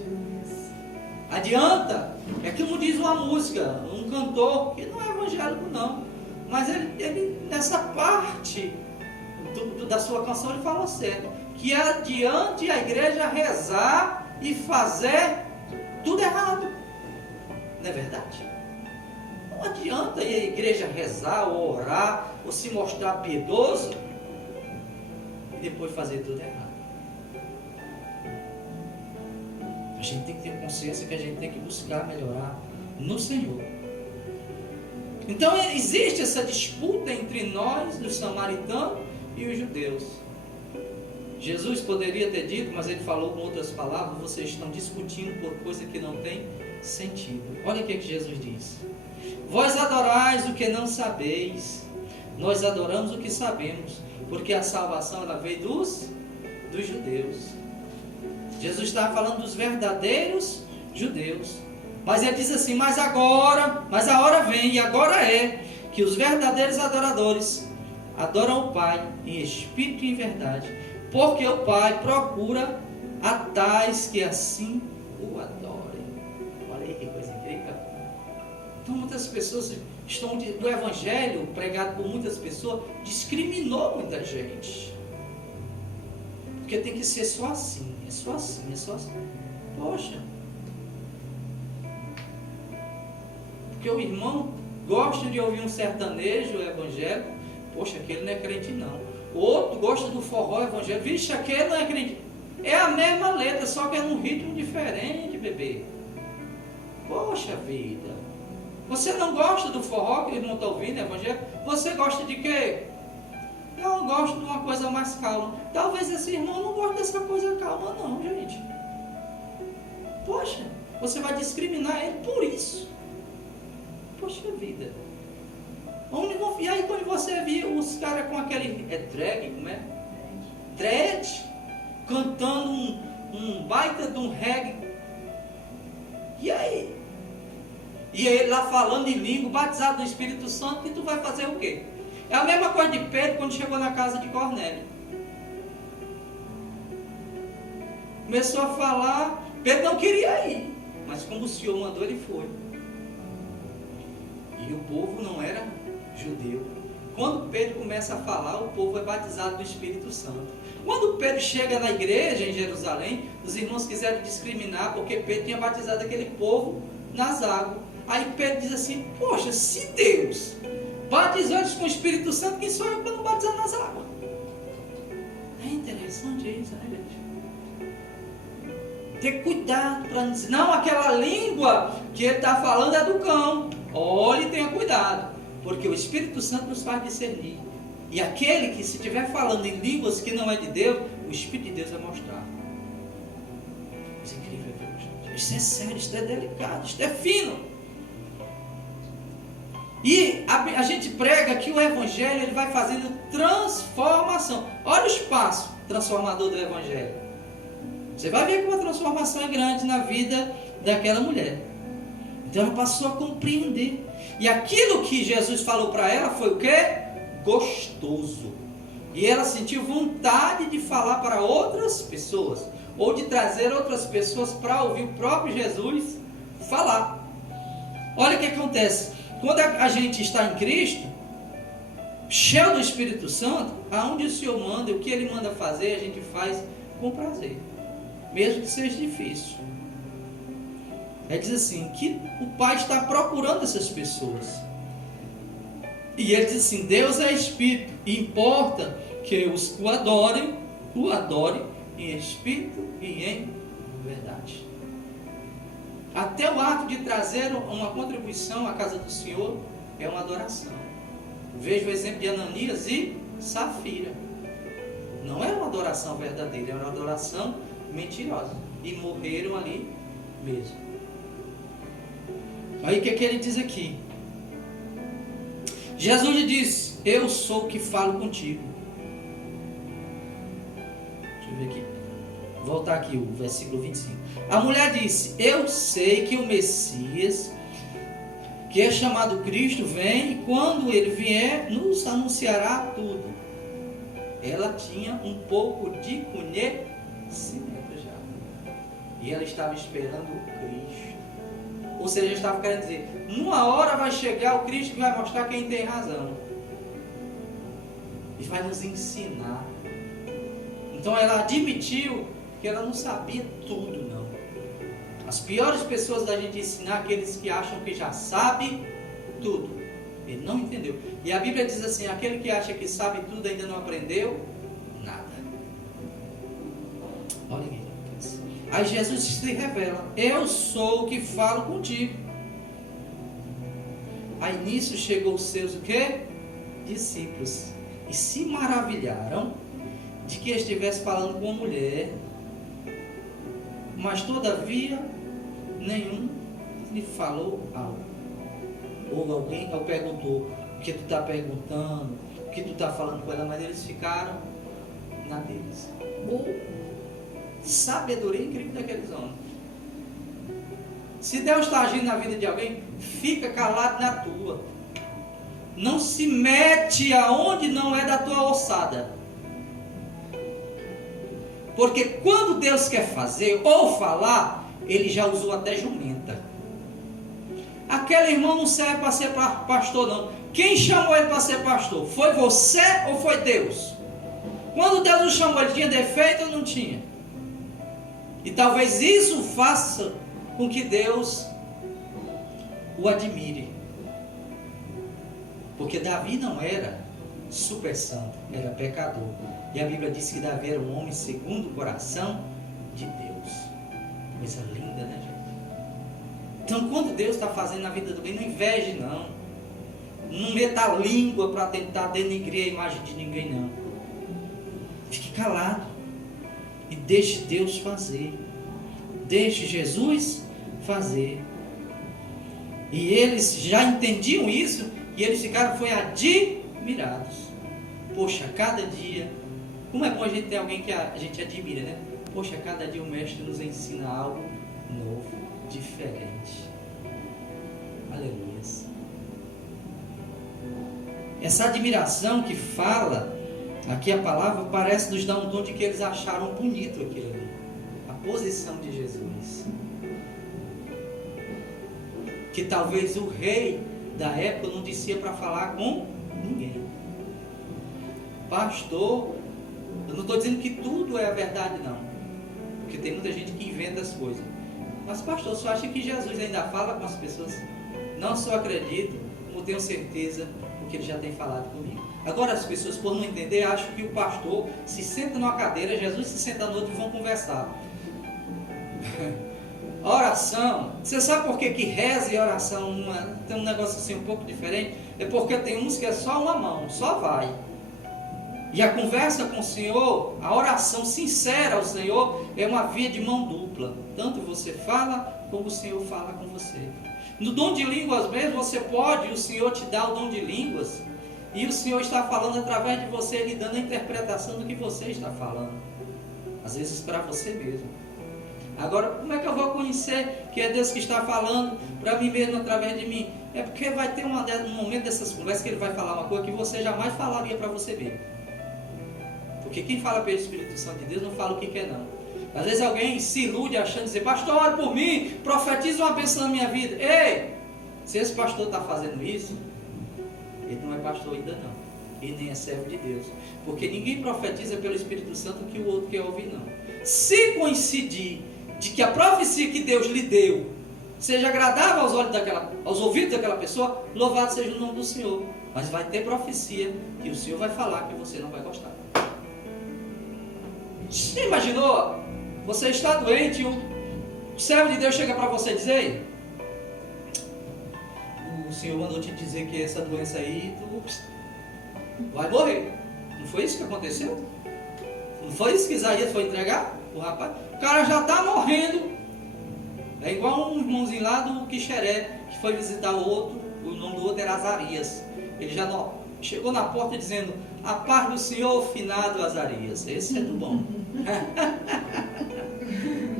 Adianta, é como diz uma música, um cantor que não é evangélico não, mas ele nessa parte da sua canção ele fala certo, que adiante a igreja rezar e fazer tudo errado. Não é verdade? Não adianta ir à igreja rezar ou orar ou se mostrar piedoso e depois fazer tudo errado. A gente tem que ter consciência que a gente tem que buscar melhorar no Senhor. Então existe essa disputa entre nós, os samaritanos, e os judeus. Jesus poderia ter dito, mas ele falou com outras palavras: vocês estão discutindo por coisa que não tem sentido. Olha o que Jesus diz: vós adorais o que não sabeis, nós adoramos o que sabemos, porque a salvação ela veio dos judeus. Jesus estava falando dos verdadeiros judeus. Mas ele diz assim: mas a hora vem, e agora é, que os verdadeiros adoradores adoram o Pai em espírito e em verdade, porque o Pai procura a tais que assim o adorem. Olha aí que coisa incrível. Então muitas pessoas estão, o Evangelho pregado por muitas pessoas discriminou muita gente, porque tem que ser só assim, é só assim, é só assim. Poxa, porque o irmão gosta de ouvir um sertanejo evangélico, poxa, aquele não é crente não. O outro gosta do forró evangélico, vixe, aquele não é crente. É a mesma letra, só que é num ritmo diferente, bebê. Poxa vida, você não gosta do forró que o irmão está ouvindo, evangélico? Você gosta de quê? Eu gosto de uma coisa mais calma. Talvez esse irmão não goste dessa coisa calma não, gente. Poxa, você vai discriminar ele por isso. Poxa vida. E aí quando você viu os caras com aquele drag, como é? Dread, cantando um baita de um reggae. E aí? E ele lá falando em língua, batizado no Espírito Santo, e tu vai fazer o quê? É a mesma coisa de Pedro quando chegou na casa de Cornélio. Começou a falar, Pedro não queria ir, mas como o Senhor mandou, ele foi. E o povo não era judeu. Quando Pedro começa a falar, o povo é batizado no Espírito Santo. Quando Pedro chega na igreja em Jerusalém, os irmãos quiseram discriminar, porque Pedro tinha batizado aquele povo nas águas. Aí Pedro diz assim: poxa, se Deus batizou eles com o Espírito Santo, quem sou eu para não batizar nas águas? É interessante isso, né, gente? Ter cuidado para não dizer, não, aquela língua que ele está falando é do cão. Olhe e tenha cuidado, porque o Espírito Santo nos faz discernir. E aquele que se estiver falando em línguas que não é de Deus, o Espírito de Deus vai mostrar. Isso é incrível, viu, gente? Isso é sério, isso é delicado, isso é fino. E a gente prega que o Evangelho ele vai fazendo transformação. Olha o espaço transformador do Evangelho. Você vai ver que uma transformação é grande na vida daquela mulher. Então ela passou a compreender. E aquilo que Jesus falou para ela foi o quê? Gostoso. E ela sentiu vontade de falar para outras pessoas, ou de trazer outras pessoas para ouvir o próprio Jesus falar. Olha o que acontece. Quando a gente está em Cristo, cheio do Espírito Santo, aonde o Senhor manda, o que Ele manda fazer, a gente faz com prazer, mesmo que seja difícil. Ele diz assim, que o Pai está procurando essas pessoas. E ele diz assim, Deus é Espírito, e importa que os o adorem em Espírito e em verdade. Até o ato de trazer uma contribuição à casa do Senhor é uma adoração. Veja o exemplo de Ananias e Safira. Não era uma adoração verdadeira, era uma adoração mentirosa. E morreram ali mesmo. Aí o que ele diz aqui? Jesus lhe disse, eu sou o que falo contigo. Deixa eu ver aqui. Voltar aqui o versículo 25. A mulher disse, eu sei que o Messias, que é chamado Cristo, vem, e quando ele vier, nos anunciará tudo. Ela tinha um pouco de conhecimento já. E ela estava esperando o Cristo. Ou seja, estava querendo dizer, numa hora vai chegar o Cristo que vai mostrar quem tem razão. E vai nos ensinar. Então ela admitiu que ela não sabia tudo, não. As piores pessoas da gente ensinar aqueles que acham que já sabe tudo. Ele não entendeu. E a Bíblia diz assim, aquele que acha que sabe tudo ainda não aprendeu nada. Olha aqui. Aí Jesus se revela: eu sou o que falo contigo. Aí nisso chegou os seus o quê? Discípulos, e se maravilharam de que ele estivesse falando com uma mulher, mas todavia nenhum lhe falou algo. Ou alguém perguntou: o que tu está perguntando? O que tu está falando com ela? Mas eles ficaram na deles. Sabedoria incrível daqueles homens. Se Deus está agindo na vida de alguém, fica calado na tua. Não se mete aonde não é da tua ossada. Porque quando Deus quer fazer ou falar, Ele já usou até jumenta. Aquele irmão não serve para ser pastor, não. Quem chamou ele para ser pastor? Foi você ou foi Deus? Quando Deus o chamou, ele tinha defeito ou não tinha? E talvez isso faça com que Deus o admire. Porque Davi não era super santo, era pecador. E a Bíblia diz que Davi era um homem segundo o coração de Deus. Coisa linda, né, gente? Então, quando Deus está fazendo na vida do bem, não inveje, não. Não meta a língua para tentar denegrir a imagem de ninguém, não. Fique calado e deixe Deus fazer. Deixe Jesus fazer. E eles já entendiam isso e eles ficaram admirados. Poxa, cada dia, como é bom a gente ter alguém que a gente admira, né? Poxa, cada dia o mestre nos ensina algo novo, diferente. Aleluia. Essa admiração que fala aqui a palavra parece nos dar um tom de que eles acharam bonito aquilo ali, a posição de Jesus, que talvez o rei da época não dizia para falar com ninguém. Pastor, eu não estou dizendo que tudo é a verdade, não, porque tem muita gente que inventa as coisas. Mas pastor, só acha que Jesus ainda fala com as pessoas? Não só acredito, como tenho certeza, porque ele já tem falado comigo. Agora as pessoas, por não entender, acham que o pastor se senta numa cadeira, Jesus se senta no outro e vão conversar. A oração, você sabe por que reza e oração tem um negócio assim um pouco diferente? É porque tem uns que é só uma mão, só vai. E a conversa com o Senhor, a oração sincera ao Senhor, é uma via de mão dupla. Tanto você fala, como o Senhor fala com você. No dom de línguas mesmo, você pode, o Senhor te dá o dom de línguas, e o Senhor está falando através de você, Ele dando a interpretação do que você está falando. Às vezes para você mesmo. Agora, como é que eu vou conhecer que é Deus que está falando para mim mesmo através de mim? É porque vai ter um momento dessas conversas que Ele vai falar uma coisa que você jamais falaria para você mesmo. Porque quem fala pelo Espírito Santo de Deus não fala o que quer, não. Às vezes alguém se ilude achando, dizer, pastor, ore por mim, profetiza uma bênção na minha vida. Ei, se esse pastor está fazendo isso, ele não é pastor ainda não. E nem é servo de Deus. Porque ninguém profetiza pelo Espírito Santo que o outro quer ouvir, não. Se coincidir de que a profecia que Deus lhe deu seja agradável aos ouvidos daquela pessoa, louvado seja o nome do Senhor. Mas vai ter profecia que o Senhor vai falar que você não vai gostar. Você imaginou? Você está doente e o servo de Deus chega para você e dizer: o Senhor mandou te dizer que essa doença aí, tu vai morrer. Não foi isso que aconteceu? Não foi isso que Isaías foi entregar? O rapaz, o cara já está morrendo. É igual um irmãozinho lá do Quixeré, que foi visitar o outro, o nome do outro era Azarias. Ele já chegou na porta dizendo: a paz do Senhor, finado Azarias. Esse é do bom.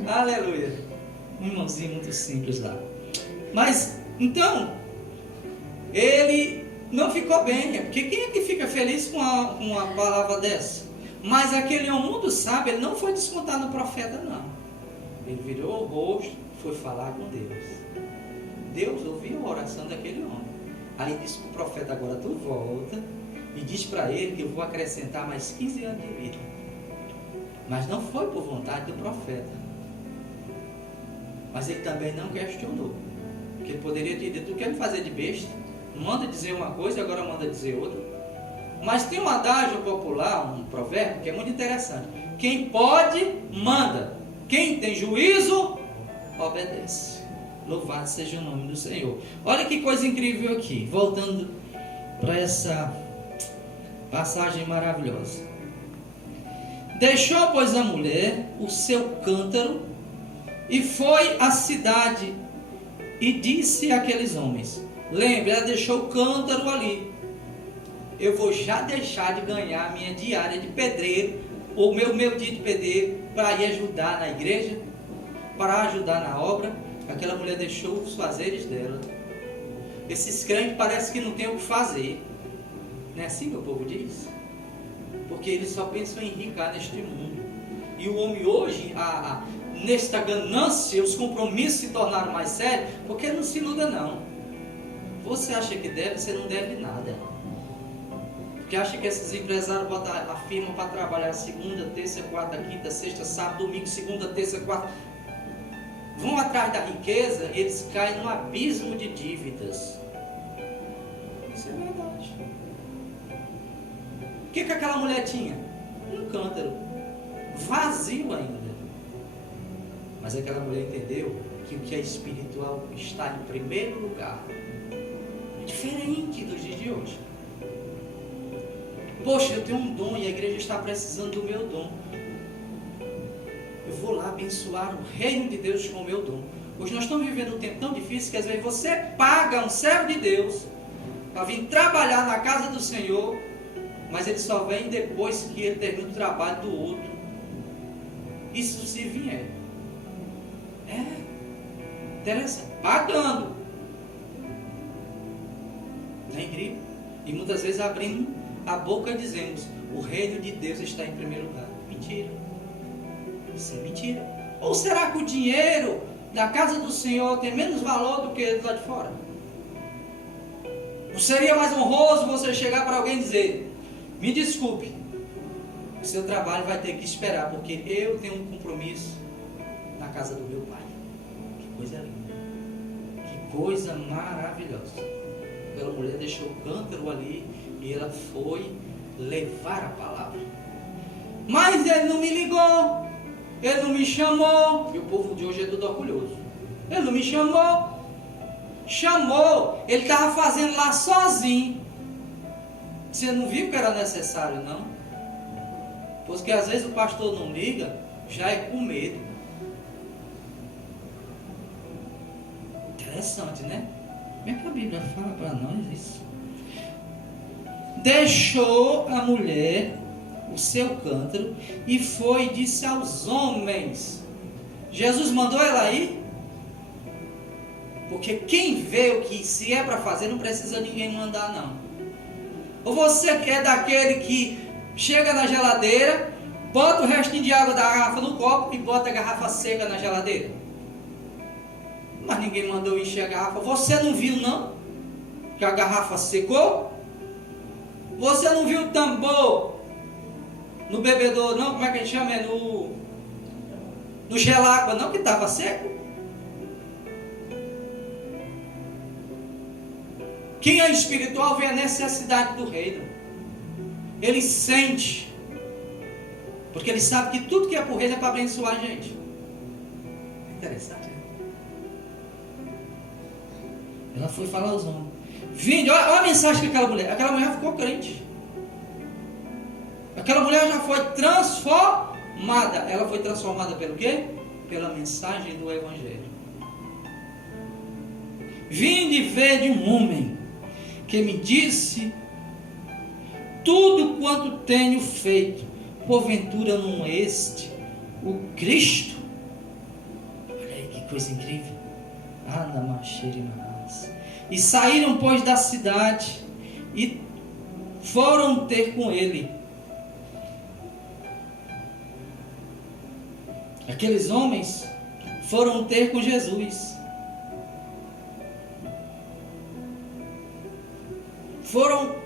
Aleluia. Um irmãozinho muito simples lá. Mas, então, ele não ficou bem. Porque quem é que fica feliz com uma palavra dessa? Mas aquele homem muito sábio, ele não foi descontar no profeta, não. Ele virou o rosto, foi falar com Deus. Deus ouviu a oração daquele homem. Aí disse para o profeta: agora tu volta e diz para ele que eu vou acrescentar mais 15 anos de vida. Mas não foi por vontade do profeta. Mas ele também não questionou. Porque ele poderia ter dito: tu quer me fazer de besta? Manda dizer uma coisa e agora manda dizer outra. Mas tem um adágio popular, um provérbio, que é muito interessante. Quem pode, manda. Quem tem juízo, obedece. Louvado seja o nome do Senhor. Olha que coisa incrível aqui. Voltando para essa passagem maravilhosa. Deixou, pois, a mulher o seu cântaro e foi à cidade e disse àqueles homens. Lembre, ela deixou o cântaro ali. Eu vou já deixar de ganhar a minha diária de pedreiro, ou meu dia de pedreiro, para ir ajudar na igreja, para ajudar na obra. Aquela mulher deixou os fazeres dela. Esses crentes parecem que não tem o que fazer. Não é assim que o povo diz? Porque eles só pensam em enricar neste mundo. E o homem hoje, nesta ganância, os compromissos se tornaram mais sérios, porque não se iluda não. Você acha que deve, você não deve nada. Porque acha que esses empresários botam a firma para trabalhar segunda, terça, quarta, quinta, sexta, sábado, domingo, segunda, terça, quarta. Vão atrás da riqueza, eles caem num abismo de dívidas. Isso é verdade. O que aquela mulher tinha? Um cântaro. Vazio ainda. Mas aquela mulher entendeu que o que é espiritual está em primeiro lugar. Diferente dos dias de hoje. Poxa, eu tenho um dom e a igreja está precisando do meu dom. Eu vou lá abençoar o reino de Deus com o meu dom. Hoje nós estamos vivendo um tempo tão difícil que às vezes você paga um servo de Deus para vir trabalhar na casa do Senhor, mas ele só vem depois que ele termina o trabalho do outro. Isso se vier. É interessante. Pagando. Não é incrível? E muitas vezes abrindo a boca dizendo: o reino de Deus está em primeiro lugar. Mentira. Isso é mentira. Ou será que o dinheiro da casa do Senhor tem menos valor do que do lado de fora? Não seria mais honroso você chegar para alguém e dizer: me desculpe, o seu trabalho vai ter que esperar, porque eu tenho um compromisso na casa do meu pai. Que coisa linda. Que coisa maravilhosa. Aquela mulher deixou o cântaro ali e ela foi levar a palavra. Mas ele não me ligou, ele não me chamou. E o povo de hoje é tudo orgulhoso. Ele não me chamou. Chamou, ele estava fazendo lá sozinho. Você não viu que era necessário, não? Porque às vezes o pastor não liga, já é com medo. Interessante, né? Como é que a Bíblia fala para nós isso? Deixou a mulher o seu cântaro e foi e disse aos homens. Jesus mandou ela ir? Porque quem vê o que se é para fazer não precisa ninguém mandar, não. Ou você é daquele que chega na geladeira, bota o restinho de água da garrafa no copo e bota a garrafa seca na geladeira? Mas ninguém mandou encher a garrafa. Você não viu, não? Que a garrafa secou? Você não viu o tambor no bebedouro, não? Como é que a gente chama? É no gelágua, não? Que estava seco? Quem é espiritual vê a necessidade do reino. Ele sente. Porque ele sabe que tudo que é por reino é para abençoar a gente. É interessante, né? Ela foi falar aos homens. Vinde, olha a mensagem que aquela mulher ficou crente. Aquela mulher já foi transformada. Ela foi transformada pelo quê? Pela mensagem do Evangelho. Vinde ver de um homem que me disse tudo quanto tenho feito. Porventura não é este o Cristo? Olha aí que coisa incrível. E saíram, pois, da cidade e foram ter com ele. Aqueles homens foram ter com Jesus. Foram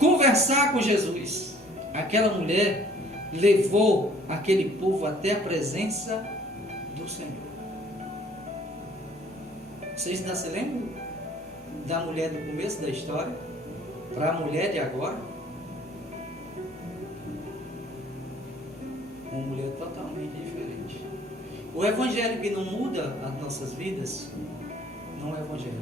conversar com Jesus. Aquela mulher levou aquele povo até a presença do Senhor. Vocês ainda se lembram da mulher do começo da história para a mulher de agora? Uma mulher totalmente diferente. O evangelho que não muda as nossas vidas não é evangelho.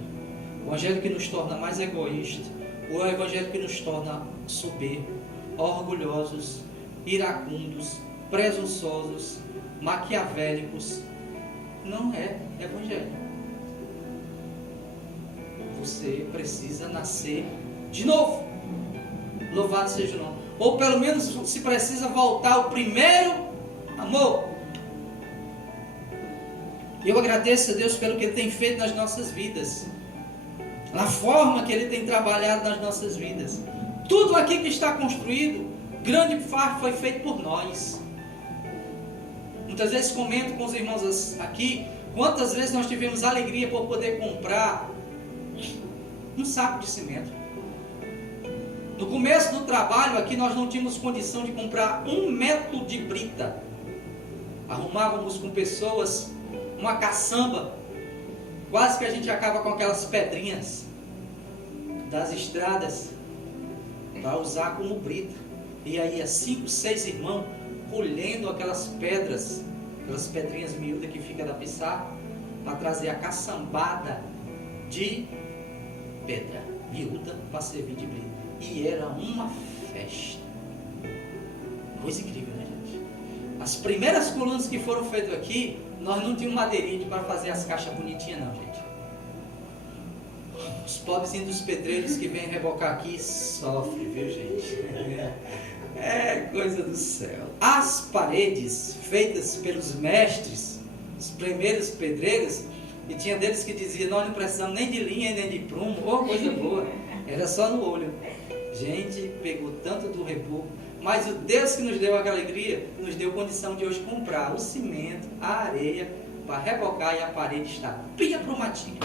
O evangelho que nos torna mais egoístas, o evangelho que nos torna soberbos, orgulhosos, iracundos, presunçosos, maquiavélicos, não é evangelho. Você precisa nascer de novo. Louvado seja o nome. Ou pelo menos se precisa voltar ao primeiro amor. Eu agradeço a Deus pelo que Ele tem feito nas nossas vidas, na forma que Ele tem trabalhado nas nossas vidas. Tudo aqui que está construído, grande parte foi feito por nós. Muitas vezes comento com os irmãos aqui, quantas vezes nós tivemos alegria por poder comprar um saco de cimento. No começo do trabalho aqui nós não tínhamos condição de comprar 1 metro de brita. Arrumávamos com pessoas uma caçamba, quase que a gente acaba com aquelas pedrinhas das estradas para usar como brita. E aí 5, 6 irmãos colhendo aquelas pedras, aquelas pedrinhas miúdas que fica da pissarra, para trazer a caçambada de pedra miúda para servir de brita. E era uma festa. Coisa incrível, né, gente? As primeiras colunas que foram feitas aqui, nós não tínhamos madeirite para fazer as caixas bonitinhas, não, gente. Os pobrezinhos dos pedreiros que vêm rebocar aqui sofrem, viu, gente? É coisa do céu. As paredes feitas pelos mestres, os primeiros pedreiros, e tinha deles que diziam: nós não precisamos nem de linha nem de prumo, coisa boa, era só no olho. Gente, pegou tanto do reboco, mas o Deus que nos deu aquela alegria, nos deu condição de hoje comprar o cimento, a areia, para rebocar, e a parede está bem aprumadinha.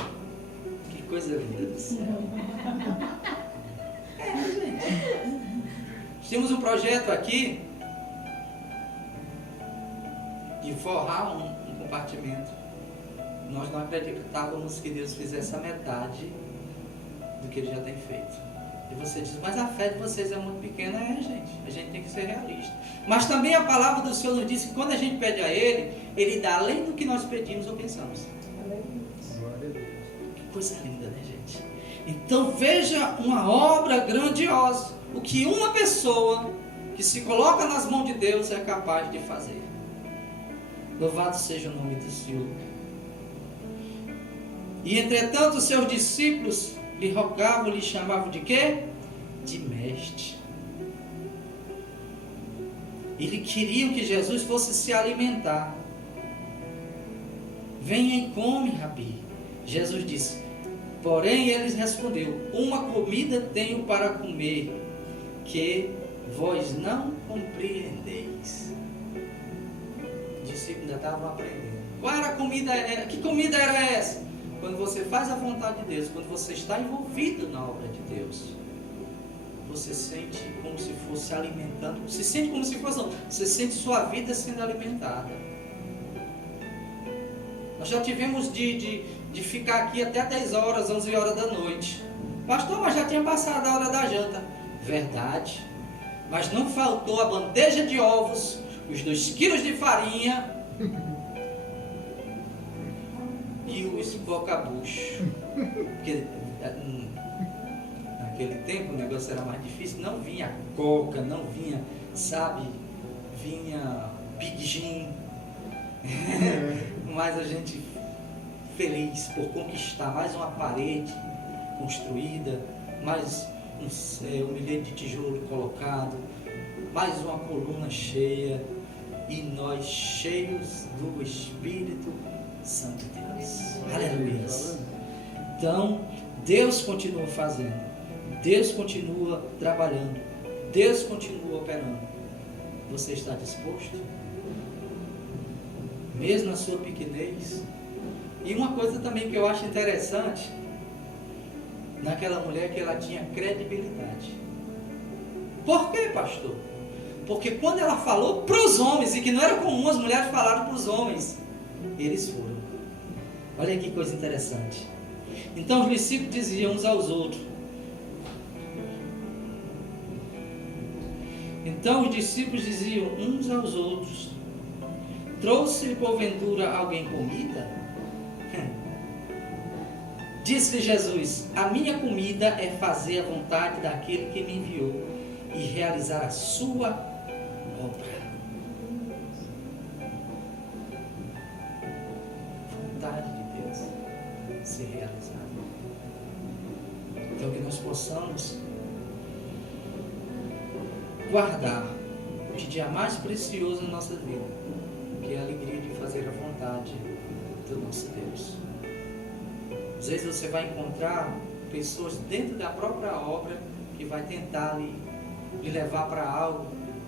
Que coisa linda do céu. Gente. Tínhamos um projeto aqui de forrar um compartimento. Nós não acreditávamos que Deus fizesse a metade do que Ele já tem feito. E você diz: mas a fé de vocês é muito pequena. É, gente, a gente tem que ser realista. Mas também a palavra do Senhor nos diz que quando a gente pede a Ele, Ele dá além do que nós pedimos ou pensamos. Que coisa linda, né, gente? Então veja uma obra grandiosa. O que uma pessoa que se coloca nas mãos de Deus é capaz de fazer. Louvado seja o nome do Senhor. E entretanto os seus discípulos lhe rogavam, lhe chamavam de quê? De mestre. Eles queriam que Jesus fosse se alimentar. Venha e come, Rabi. Jesus disse: porém eles respondeu: uma comida tenho para comer, que vós não compreendeis. Os discípulos ainda estavam aprendendo. Qual era a comida? Que comida era essa? Quando você faz a vontade de Deus, quando você está envolvido na obra de Deus, você sente como se fosse alimentando, se sente como se fosse, não, você sente sua vida sendo alimentada. Nós já tivemos de ficar aqui até 10 horas, 11 horas da noite. Pastor, mas já tinha passado a hora da janta. Verdade, mas não faltou a bandeja de ovos, os 2 quilos de farinha e o espocabucho. Porque naquele tempo o negócio era mais difícil, não vinha coca, não vinha, sabe, vinha Big Gin. Mas a gente feliz por conquistar mais uma parede construída, mais um milhete de tijolo colocado, mais uma coluna cheia, e nós cheios do Espírito Santo de Deus. Aleluia. Então, Deus continua fazendo, Deus continua trabalhando, Deus continua operando. Você está disposto? Mesmo na sua pequenez? E uma coisa também que eu acho interessante naquela mulher, que ela tinha credibilidade. Por quê, pastor? Porque quando ela falou para os homens, e que não era comum as mulheres falarem para os homens, eles foram. Olha que coisa interessante. Então os discípulos diziam uns aos outros. Trouxe porventura alguém comida? Disse Jesus: a minha comida é fazer a vontade daquele que me enviou e realizar a sua obra. Vontade de Deus ser realizada. Então que nós possamos guardar o dia mais precioso na nossa vida, que é a alegria de fazer a vontade do nosso Deus. Às vezes você vai encontrar pessoas dentro da própria obra que vai tentar lhe levar para algo.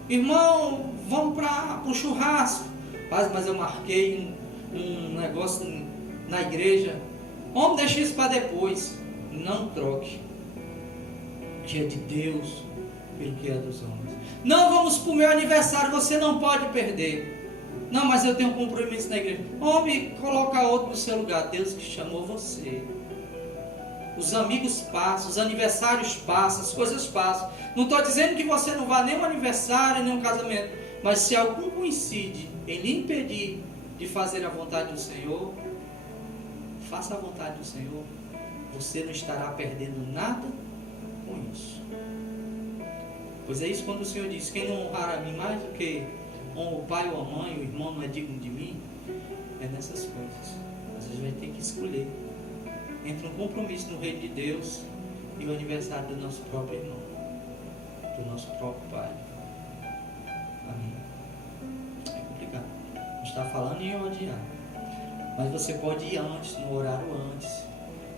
Irmão, vamos para o churrasco. Mas eu marquei um negócio na igreja. Vamos deixar isso para depois. Não troque o que é de Deus pelo que é dos homens. Não, vamos para o meu aniversário, você não pode perder. Não, mas eu tenho um compromisso na igreja. Homem, coloca outro no seu lugar. Deus que chamou você. Os amigos passam, os aniversários passam, as coisas passam. Não estou dizendo que você não vá nem um aniversário, nem um casamento. Mas se algum coincide em lhe impedir de fazer a vontade do Senhor, faça a vontade do Senhor. Você não estará perdendo nada com isso. Pois é isso quando o Senhor diz: quem não honrar a mim mais do que honra o pai ou a mãe, o irmão não é digno de mim. É nessas coisas. Mas a gente vai ter que escolher entre um compromisso no reino de Deus e o aniversário do nosso próprio irmão, do nosso próprio pai. Amém. É complicado. Não está falando em odiar, mas você pode ir antes, no horário antes.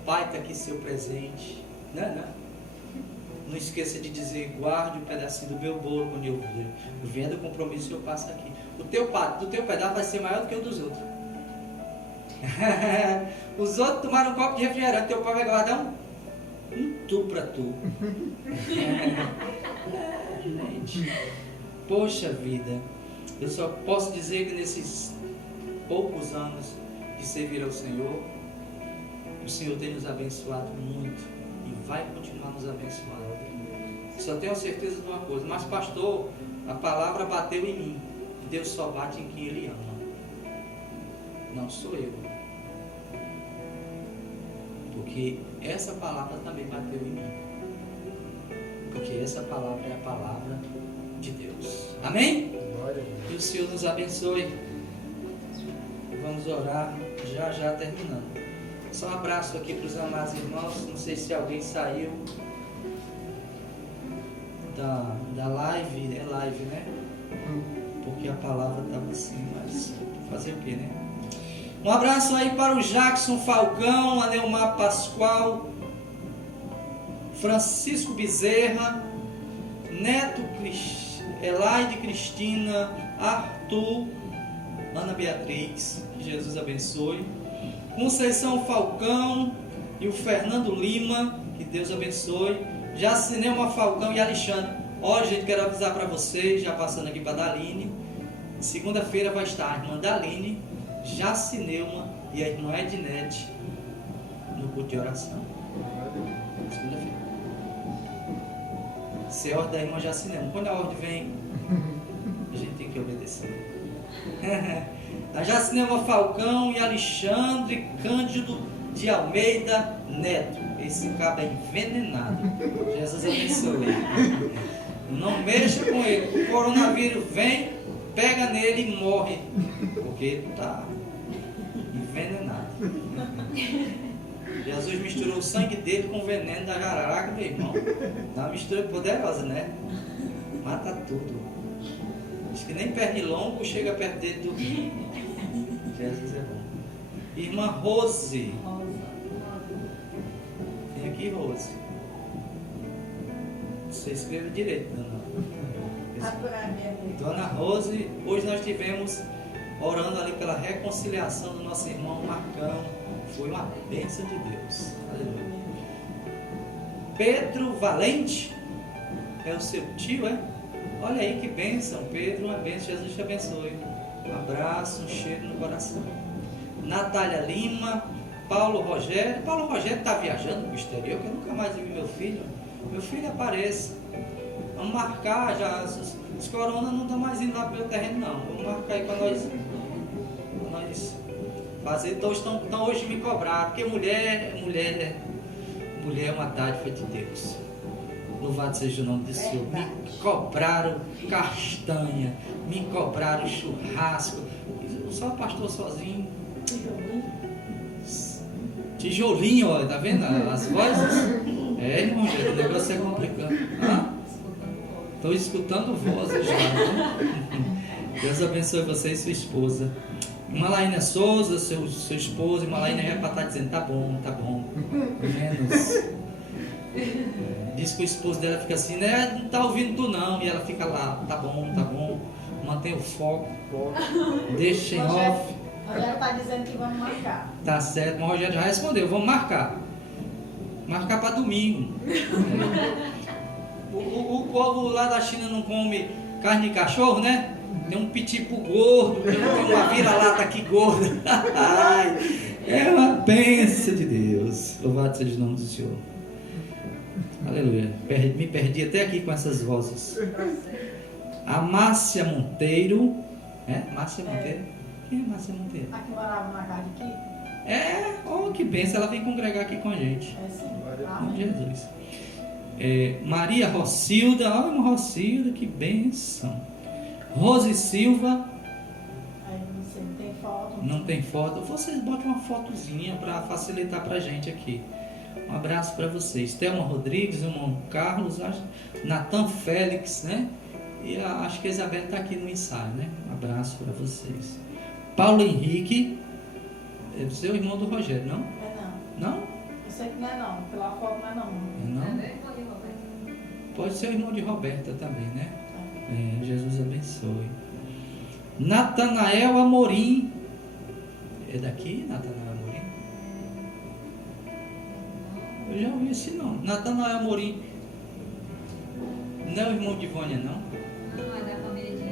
Pai, está aqui seu presente. Não esqueça de dizer: guarde um pedacinho do meu bolo quando eu vier do compromisso, eu passo aqui. O teu pedaço vai ser maior do que o dos outros. Os outros tomaram um copo de refrigerante, teu pai vai guardar um tubo para tu. Gente, poxa vida, eu só posso dizer que nesses poucos anos de servir ao Senhor, o Senhor tem nos abençoado muito e vai continuar nos abençoando. Só tenho certeza de uma coisa: mas pastor, a palavra bateu em mim. Deus só bate em quem Ele ama. Não sou eu. Porque essa palavra também bateu em mim. Porque essa palavra é a palavra de Deus. Amém? E o Senhor nos abençoe. Vamos orar já terminando. Só um abraço aqui para os amados irmãos. Não sei se alguém saiu da live. É live, né? Porque a palavra estava assim, mas fazer o que, né? Um abraço aí para o Jackson Falcão, a Neumar Pascoal, Francisco Bezerra, Neto Elaide Cristina, Arthur, Ana Beatriz, que Jesus abençoe, Conceição Falcão e o Fernando Lima, que Deus abençoe, Jacineuma Falcão e Alexandre. Ó, gente, quero avisar para vocês, já passando aqui para a Daline, segunda-feira vai estar a irmã Daline, Jacineuma e a irmã Ednete no culto de oração. Segunda-feira. Isso é a ordem da irmã Jacineuma. Quando a ordem vem, a gente tem que obedecer. A Jacineuma Falcão e Alexandre Cândido de Almeida Neto. Esse cabo é envenenado. Jesus abençoe. Não mexa com ele. O coronavírus vem, pega nele e morre. Porque ele está envenenado. Jesus misturou o sangue dele com o veneno da jararaca, meu irmão. É uma mistura poderosa, né? Mata tudo. Diz que nem pernilongo chega perto dele do rio. Jesus é bom. Irmã Rose. Vem aqui, Rose. Você escreve direito, dona. Dona Rose, hoje nós tivemos orando ali pela reconciliação do nosso irmão Marcão. Foi uma bênção de Deus. Aleluia. Pedro Valente é o seu tio, é? Olha aí que bênção, Pedro, uma bênção. Jesus te abençoe. Um abraço, um cheiro no coração. Natália Lima, Paulo Rogério. Paulo Rogério está viajando para o exterior, que eu nunca mais vi meu filho. Meu filho apareça. Vamos marcar já. Os corona não estão mais indo lá pelo terreno, não. Vamos marcar aí para nós nós fazer. Então hoje me cobrar, porque mulher é uma dádiva de Deus. Louvado seja o nome do Senhor. Me cobraram castanha, me cobraram churrasco. Só o pastor sozinho. Tijolinho, olha, tá vendo as vozes? Irmão, o negócio é complicado. Estou escutando vozes já. Deus abençoe você e sua esposa. Malaína Souza, seu esposo, e Malaína já está dizendo, tá bom. Menos. Diz que o esposo dela fica assim, né? Não tá ouvindo tu não. E ela fica lá, tá bom. Mantém o foco. Deixa em off. O Rogério está dizendo que vamos marcar. Tá certo, mas o Rogério já respondeu, vamos marcar. Marcar para domingo. O povo lá da China não come carne de cachorro, né? Tem um pitipo gordo, tem uma vira-lata aqui gorda. É uma bênção de Deus. Louvado seja o nome do Senhor. Aleluia. Me perdi até aqui com essas vozes. A Márcia Monteiro. Márcia Monteiro? Quem é Márcia Monteiro? A que morava na casa aqui? Que bênção, ela vem congregar aqui com a gente. Sim. Jesus. Maria Rocilda, olha uma Rocilda, que bênção. Rose Silva. Aí você não tem foto? Não tem foto. Vocês botam uma fotozinha para facilitar pra gente aqui. Um abraço para vocês. Thelma Rodrigues, o irmão Carlos, Natan Félix, né? E acho que a Isabel está aqui no ensaio, né? Um abraço para vocês. Paulo Henrique, deve ser o irmão do Rogério, não? Não. Não? Eu sei que não é não. Pela foto não é não. Não? Pode ser o irmão de Roberta também, né? Jesus abençoe. Natanael Amorim. É daqui, Natanael Amorim? Eu já ouvi esse nome. Natanael Amorim. Não é o irmão de Vânia, não? Não, é da família de...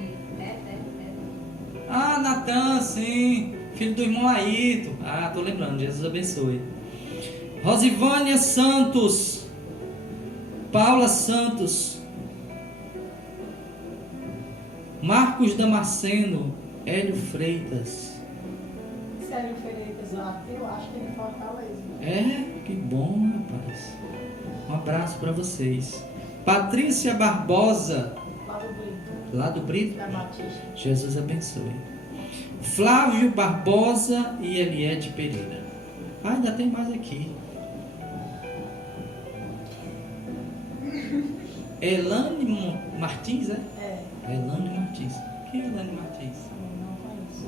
Natan, sim. Filho do irmão Aito. Tô lembrando. Jesus abençoe. Rosivânia Santos. Paula Santos. Marcos Damasceno. Hélio Freitas. Hélio Freitas, eu acho que ele Fortaleza. Que bom, rapaz. Um abraço para vocês. Patrícia Barbosa. Lá do Brito. Da Batista. Jesus abençoe. Flávio Barbosa e Eliette Pereira. Ainda tem mais aqui. Elane Martins, Elane Martins. Quem é Elane Martins? Não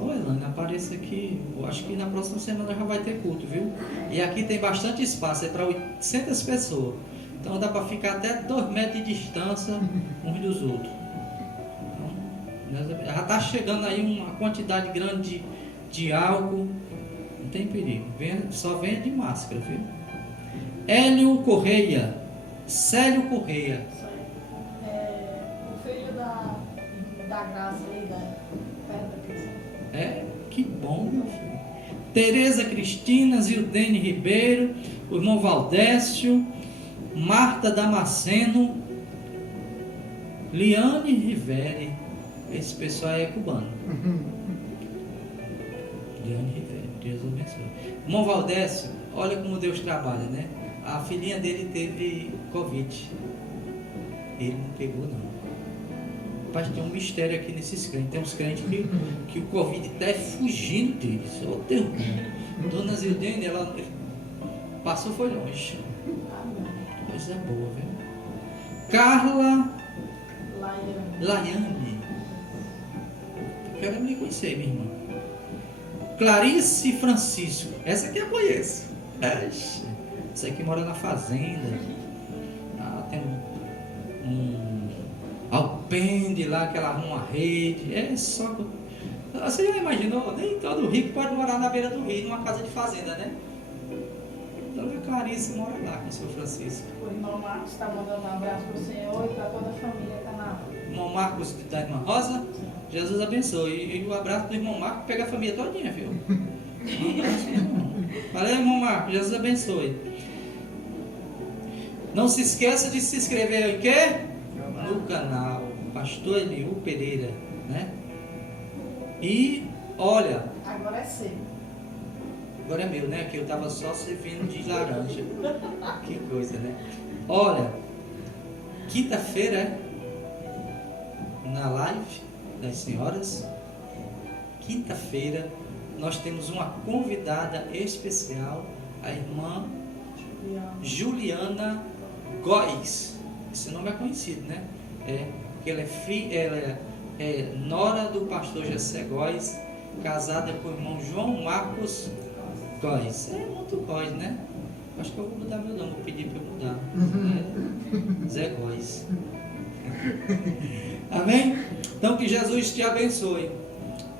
conheço. Elane, apareça aqui. Eu acho que na próxima semana já vai ter culto, viu? E aqui tem bastante espaço, é para 800 pessoas. Então dá para ficar até 2 metros de distância uns dos outros. Então, já está chegando aí uma quantidade grande de álcool. Não tem perigo. Só venha de máscara, viu? Hélio Correia. Célio Correia. O filho da Graça aí, perto da Cristina. Que bom, meu filho. Tereza Cristina, Zildene Ribeiro, o irmão Valdécio, Marta Damasceno, Liane Rivere. Esse pessoal é cubano. Liane Rivere, Deus abençoe. Irmão Valdécio, olha como Deus trabalha, né? A filhinha dele teve Covid. Ele não pegou, não. Rapaz, tem um mistério aqui nesses crentes. Tem uns crentes que o Covid está fugindo deles. Ô Deus. Dona Zildene, ela passou, foi longe. Coisa boa, viu? Carla Laiane. Quero me conhecer, minha irmã. Clarice Francisco. Essa aqui eu conheço. Essa aqui mora na fazenda. Tem um alpendre lá que ela arruma uma rede. Só. Você já imaginou? Nem todo rico pode morar na beira do rio, numa casa de fazenda, né? Então a Clarice mora lá com o seu Francisco. O irmão Marcos está mandando um abraço para o Senhor e para toda a família que está na... Irmão Marcos da irmã Rosa, Jesus abençoe. E o abraço do irmão Marcos pega a família todinha, viu? Um abraço, irmão. Valeu, irmão Marcos, Jesus abençoe. Não se esqueça de se inscrever em quê? No canal Pastor Eliú Pereira, né? E olha, agora é ser. Agora é meu, né? Que eu estava só servindo de laranja. Que coisa, né? Olha, quinta-feira, na live das senhoras, quinta-feira, nós temos uma convidada especial, a irmã Juliana Góes. Esse nome é conhecido, né? Porque ela é nora do pastor Jessé Góes, casada com o irmão João Marcos Góes. É muito Góes, né? Acho que eu vou mudar meu nome, vou pedir para eu mudar. Zé Góes. Amém? Então que Jesus te abençoe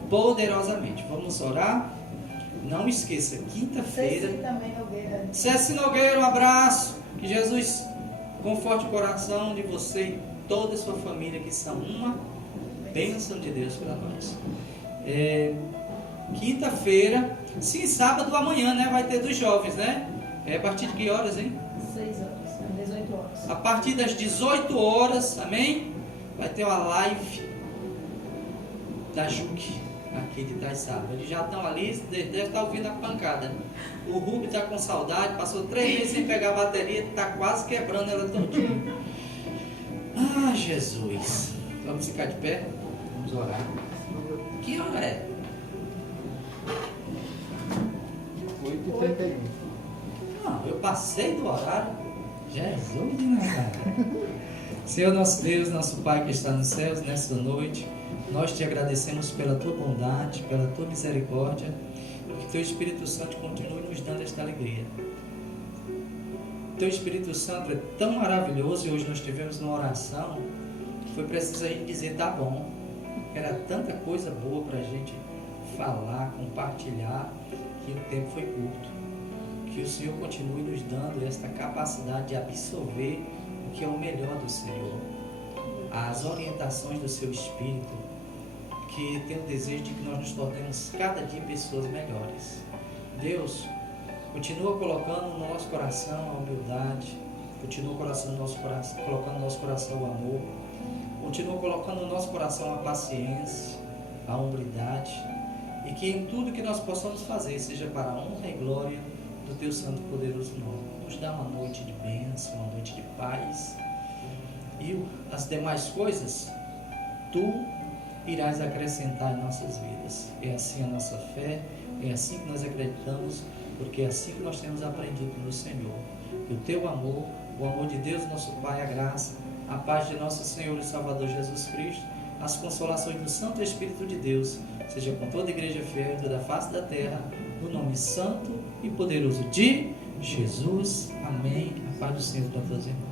poderosamente. Vamos orar. Não esqueça, quinta-feira. Ceci Nogueira, um abraço. Que Jesus conforte o coração de você e toda a sua família, que são uma bênção de Deus para nós. Quinta-feira, sim, sábado amanhã, né? Vai ter dos jovens, né? A partir de que horas, hein? 6 horas, 18 horas. A partir das 18 horas, amém? Vai ter uma live da Juque, aqui de Itaçaba. Eles já estão ali, devem estar ouvindo a pancada. O Rubi está com saudade, passou 3 meses sem pegar a bateria, está quase quebrando ela todinha. Ah, Jesus. Vamos ficar de pé? Vamos orar. Que hora é? 8h31. Não, eu passei do horário. Jesus de Nazaré. Senhor nosso Deus, nosso Pai que está nos céus, nesta noite, nós te agradecemos pela tua bondade, pela tua misericórdia, que teu Espírito Santo continue nos dando esta alegria. Teu Espírito Santo é tão maravilhoso, e hoje nós tivemos uma oração que foi preciso a gente dizer, tá bom. Era tanta coisa boa para a gente falar, compartilhar, que o tempo foi curto. Que o Senhor continue nos dando esta capacidade de absorver o que é o melhor do Senhor, as orientações do seu Espírito, que tem o desejo de que nós nos tornemos cada dia pessoas melhores. Deus, continua colocando no nosso coração a humildade, continua colocando no nosso coração o amor, continua colocando no nosso coração a paciência, a hombridade, e que em tudo que nós possamos fazer seja para a honra e glória do teu santo e poderoso nome. Nos dá uma noite de bênção, uma noite de paz, e as demais coisas tu irás acrescentar em nossas vidas. É assim a nossa fé, é assim que nós acreditamos, porque é assim que nós temos aprendido no Senhor. Que o teu amor, o amor de Deus, nosso Pai, a graça, a paz de nosso Senhor e Salvador Jesus Cristo, as consolações do Santo Espírito de Deus, seja com toda a igreja fiel em toda a face da terra, no nome santo e poderoso de Jesus. Amém. A paz do Senhor para todos os irmãos.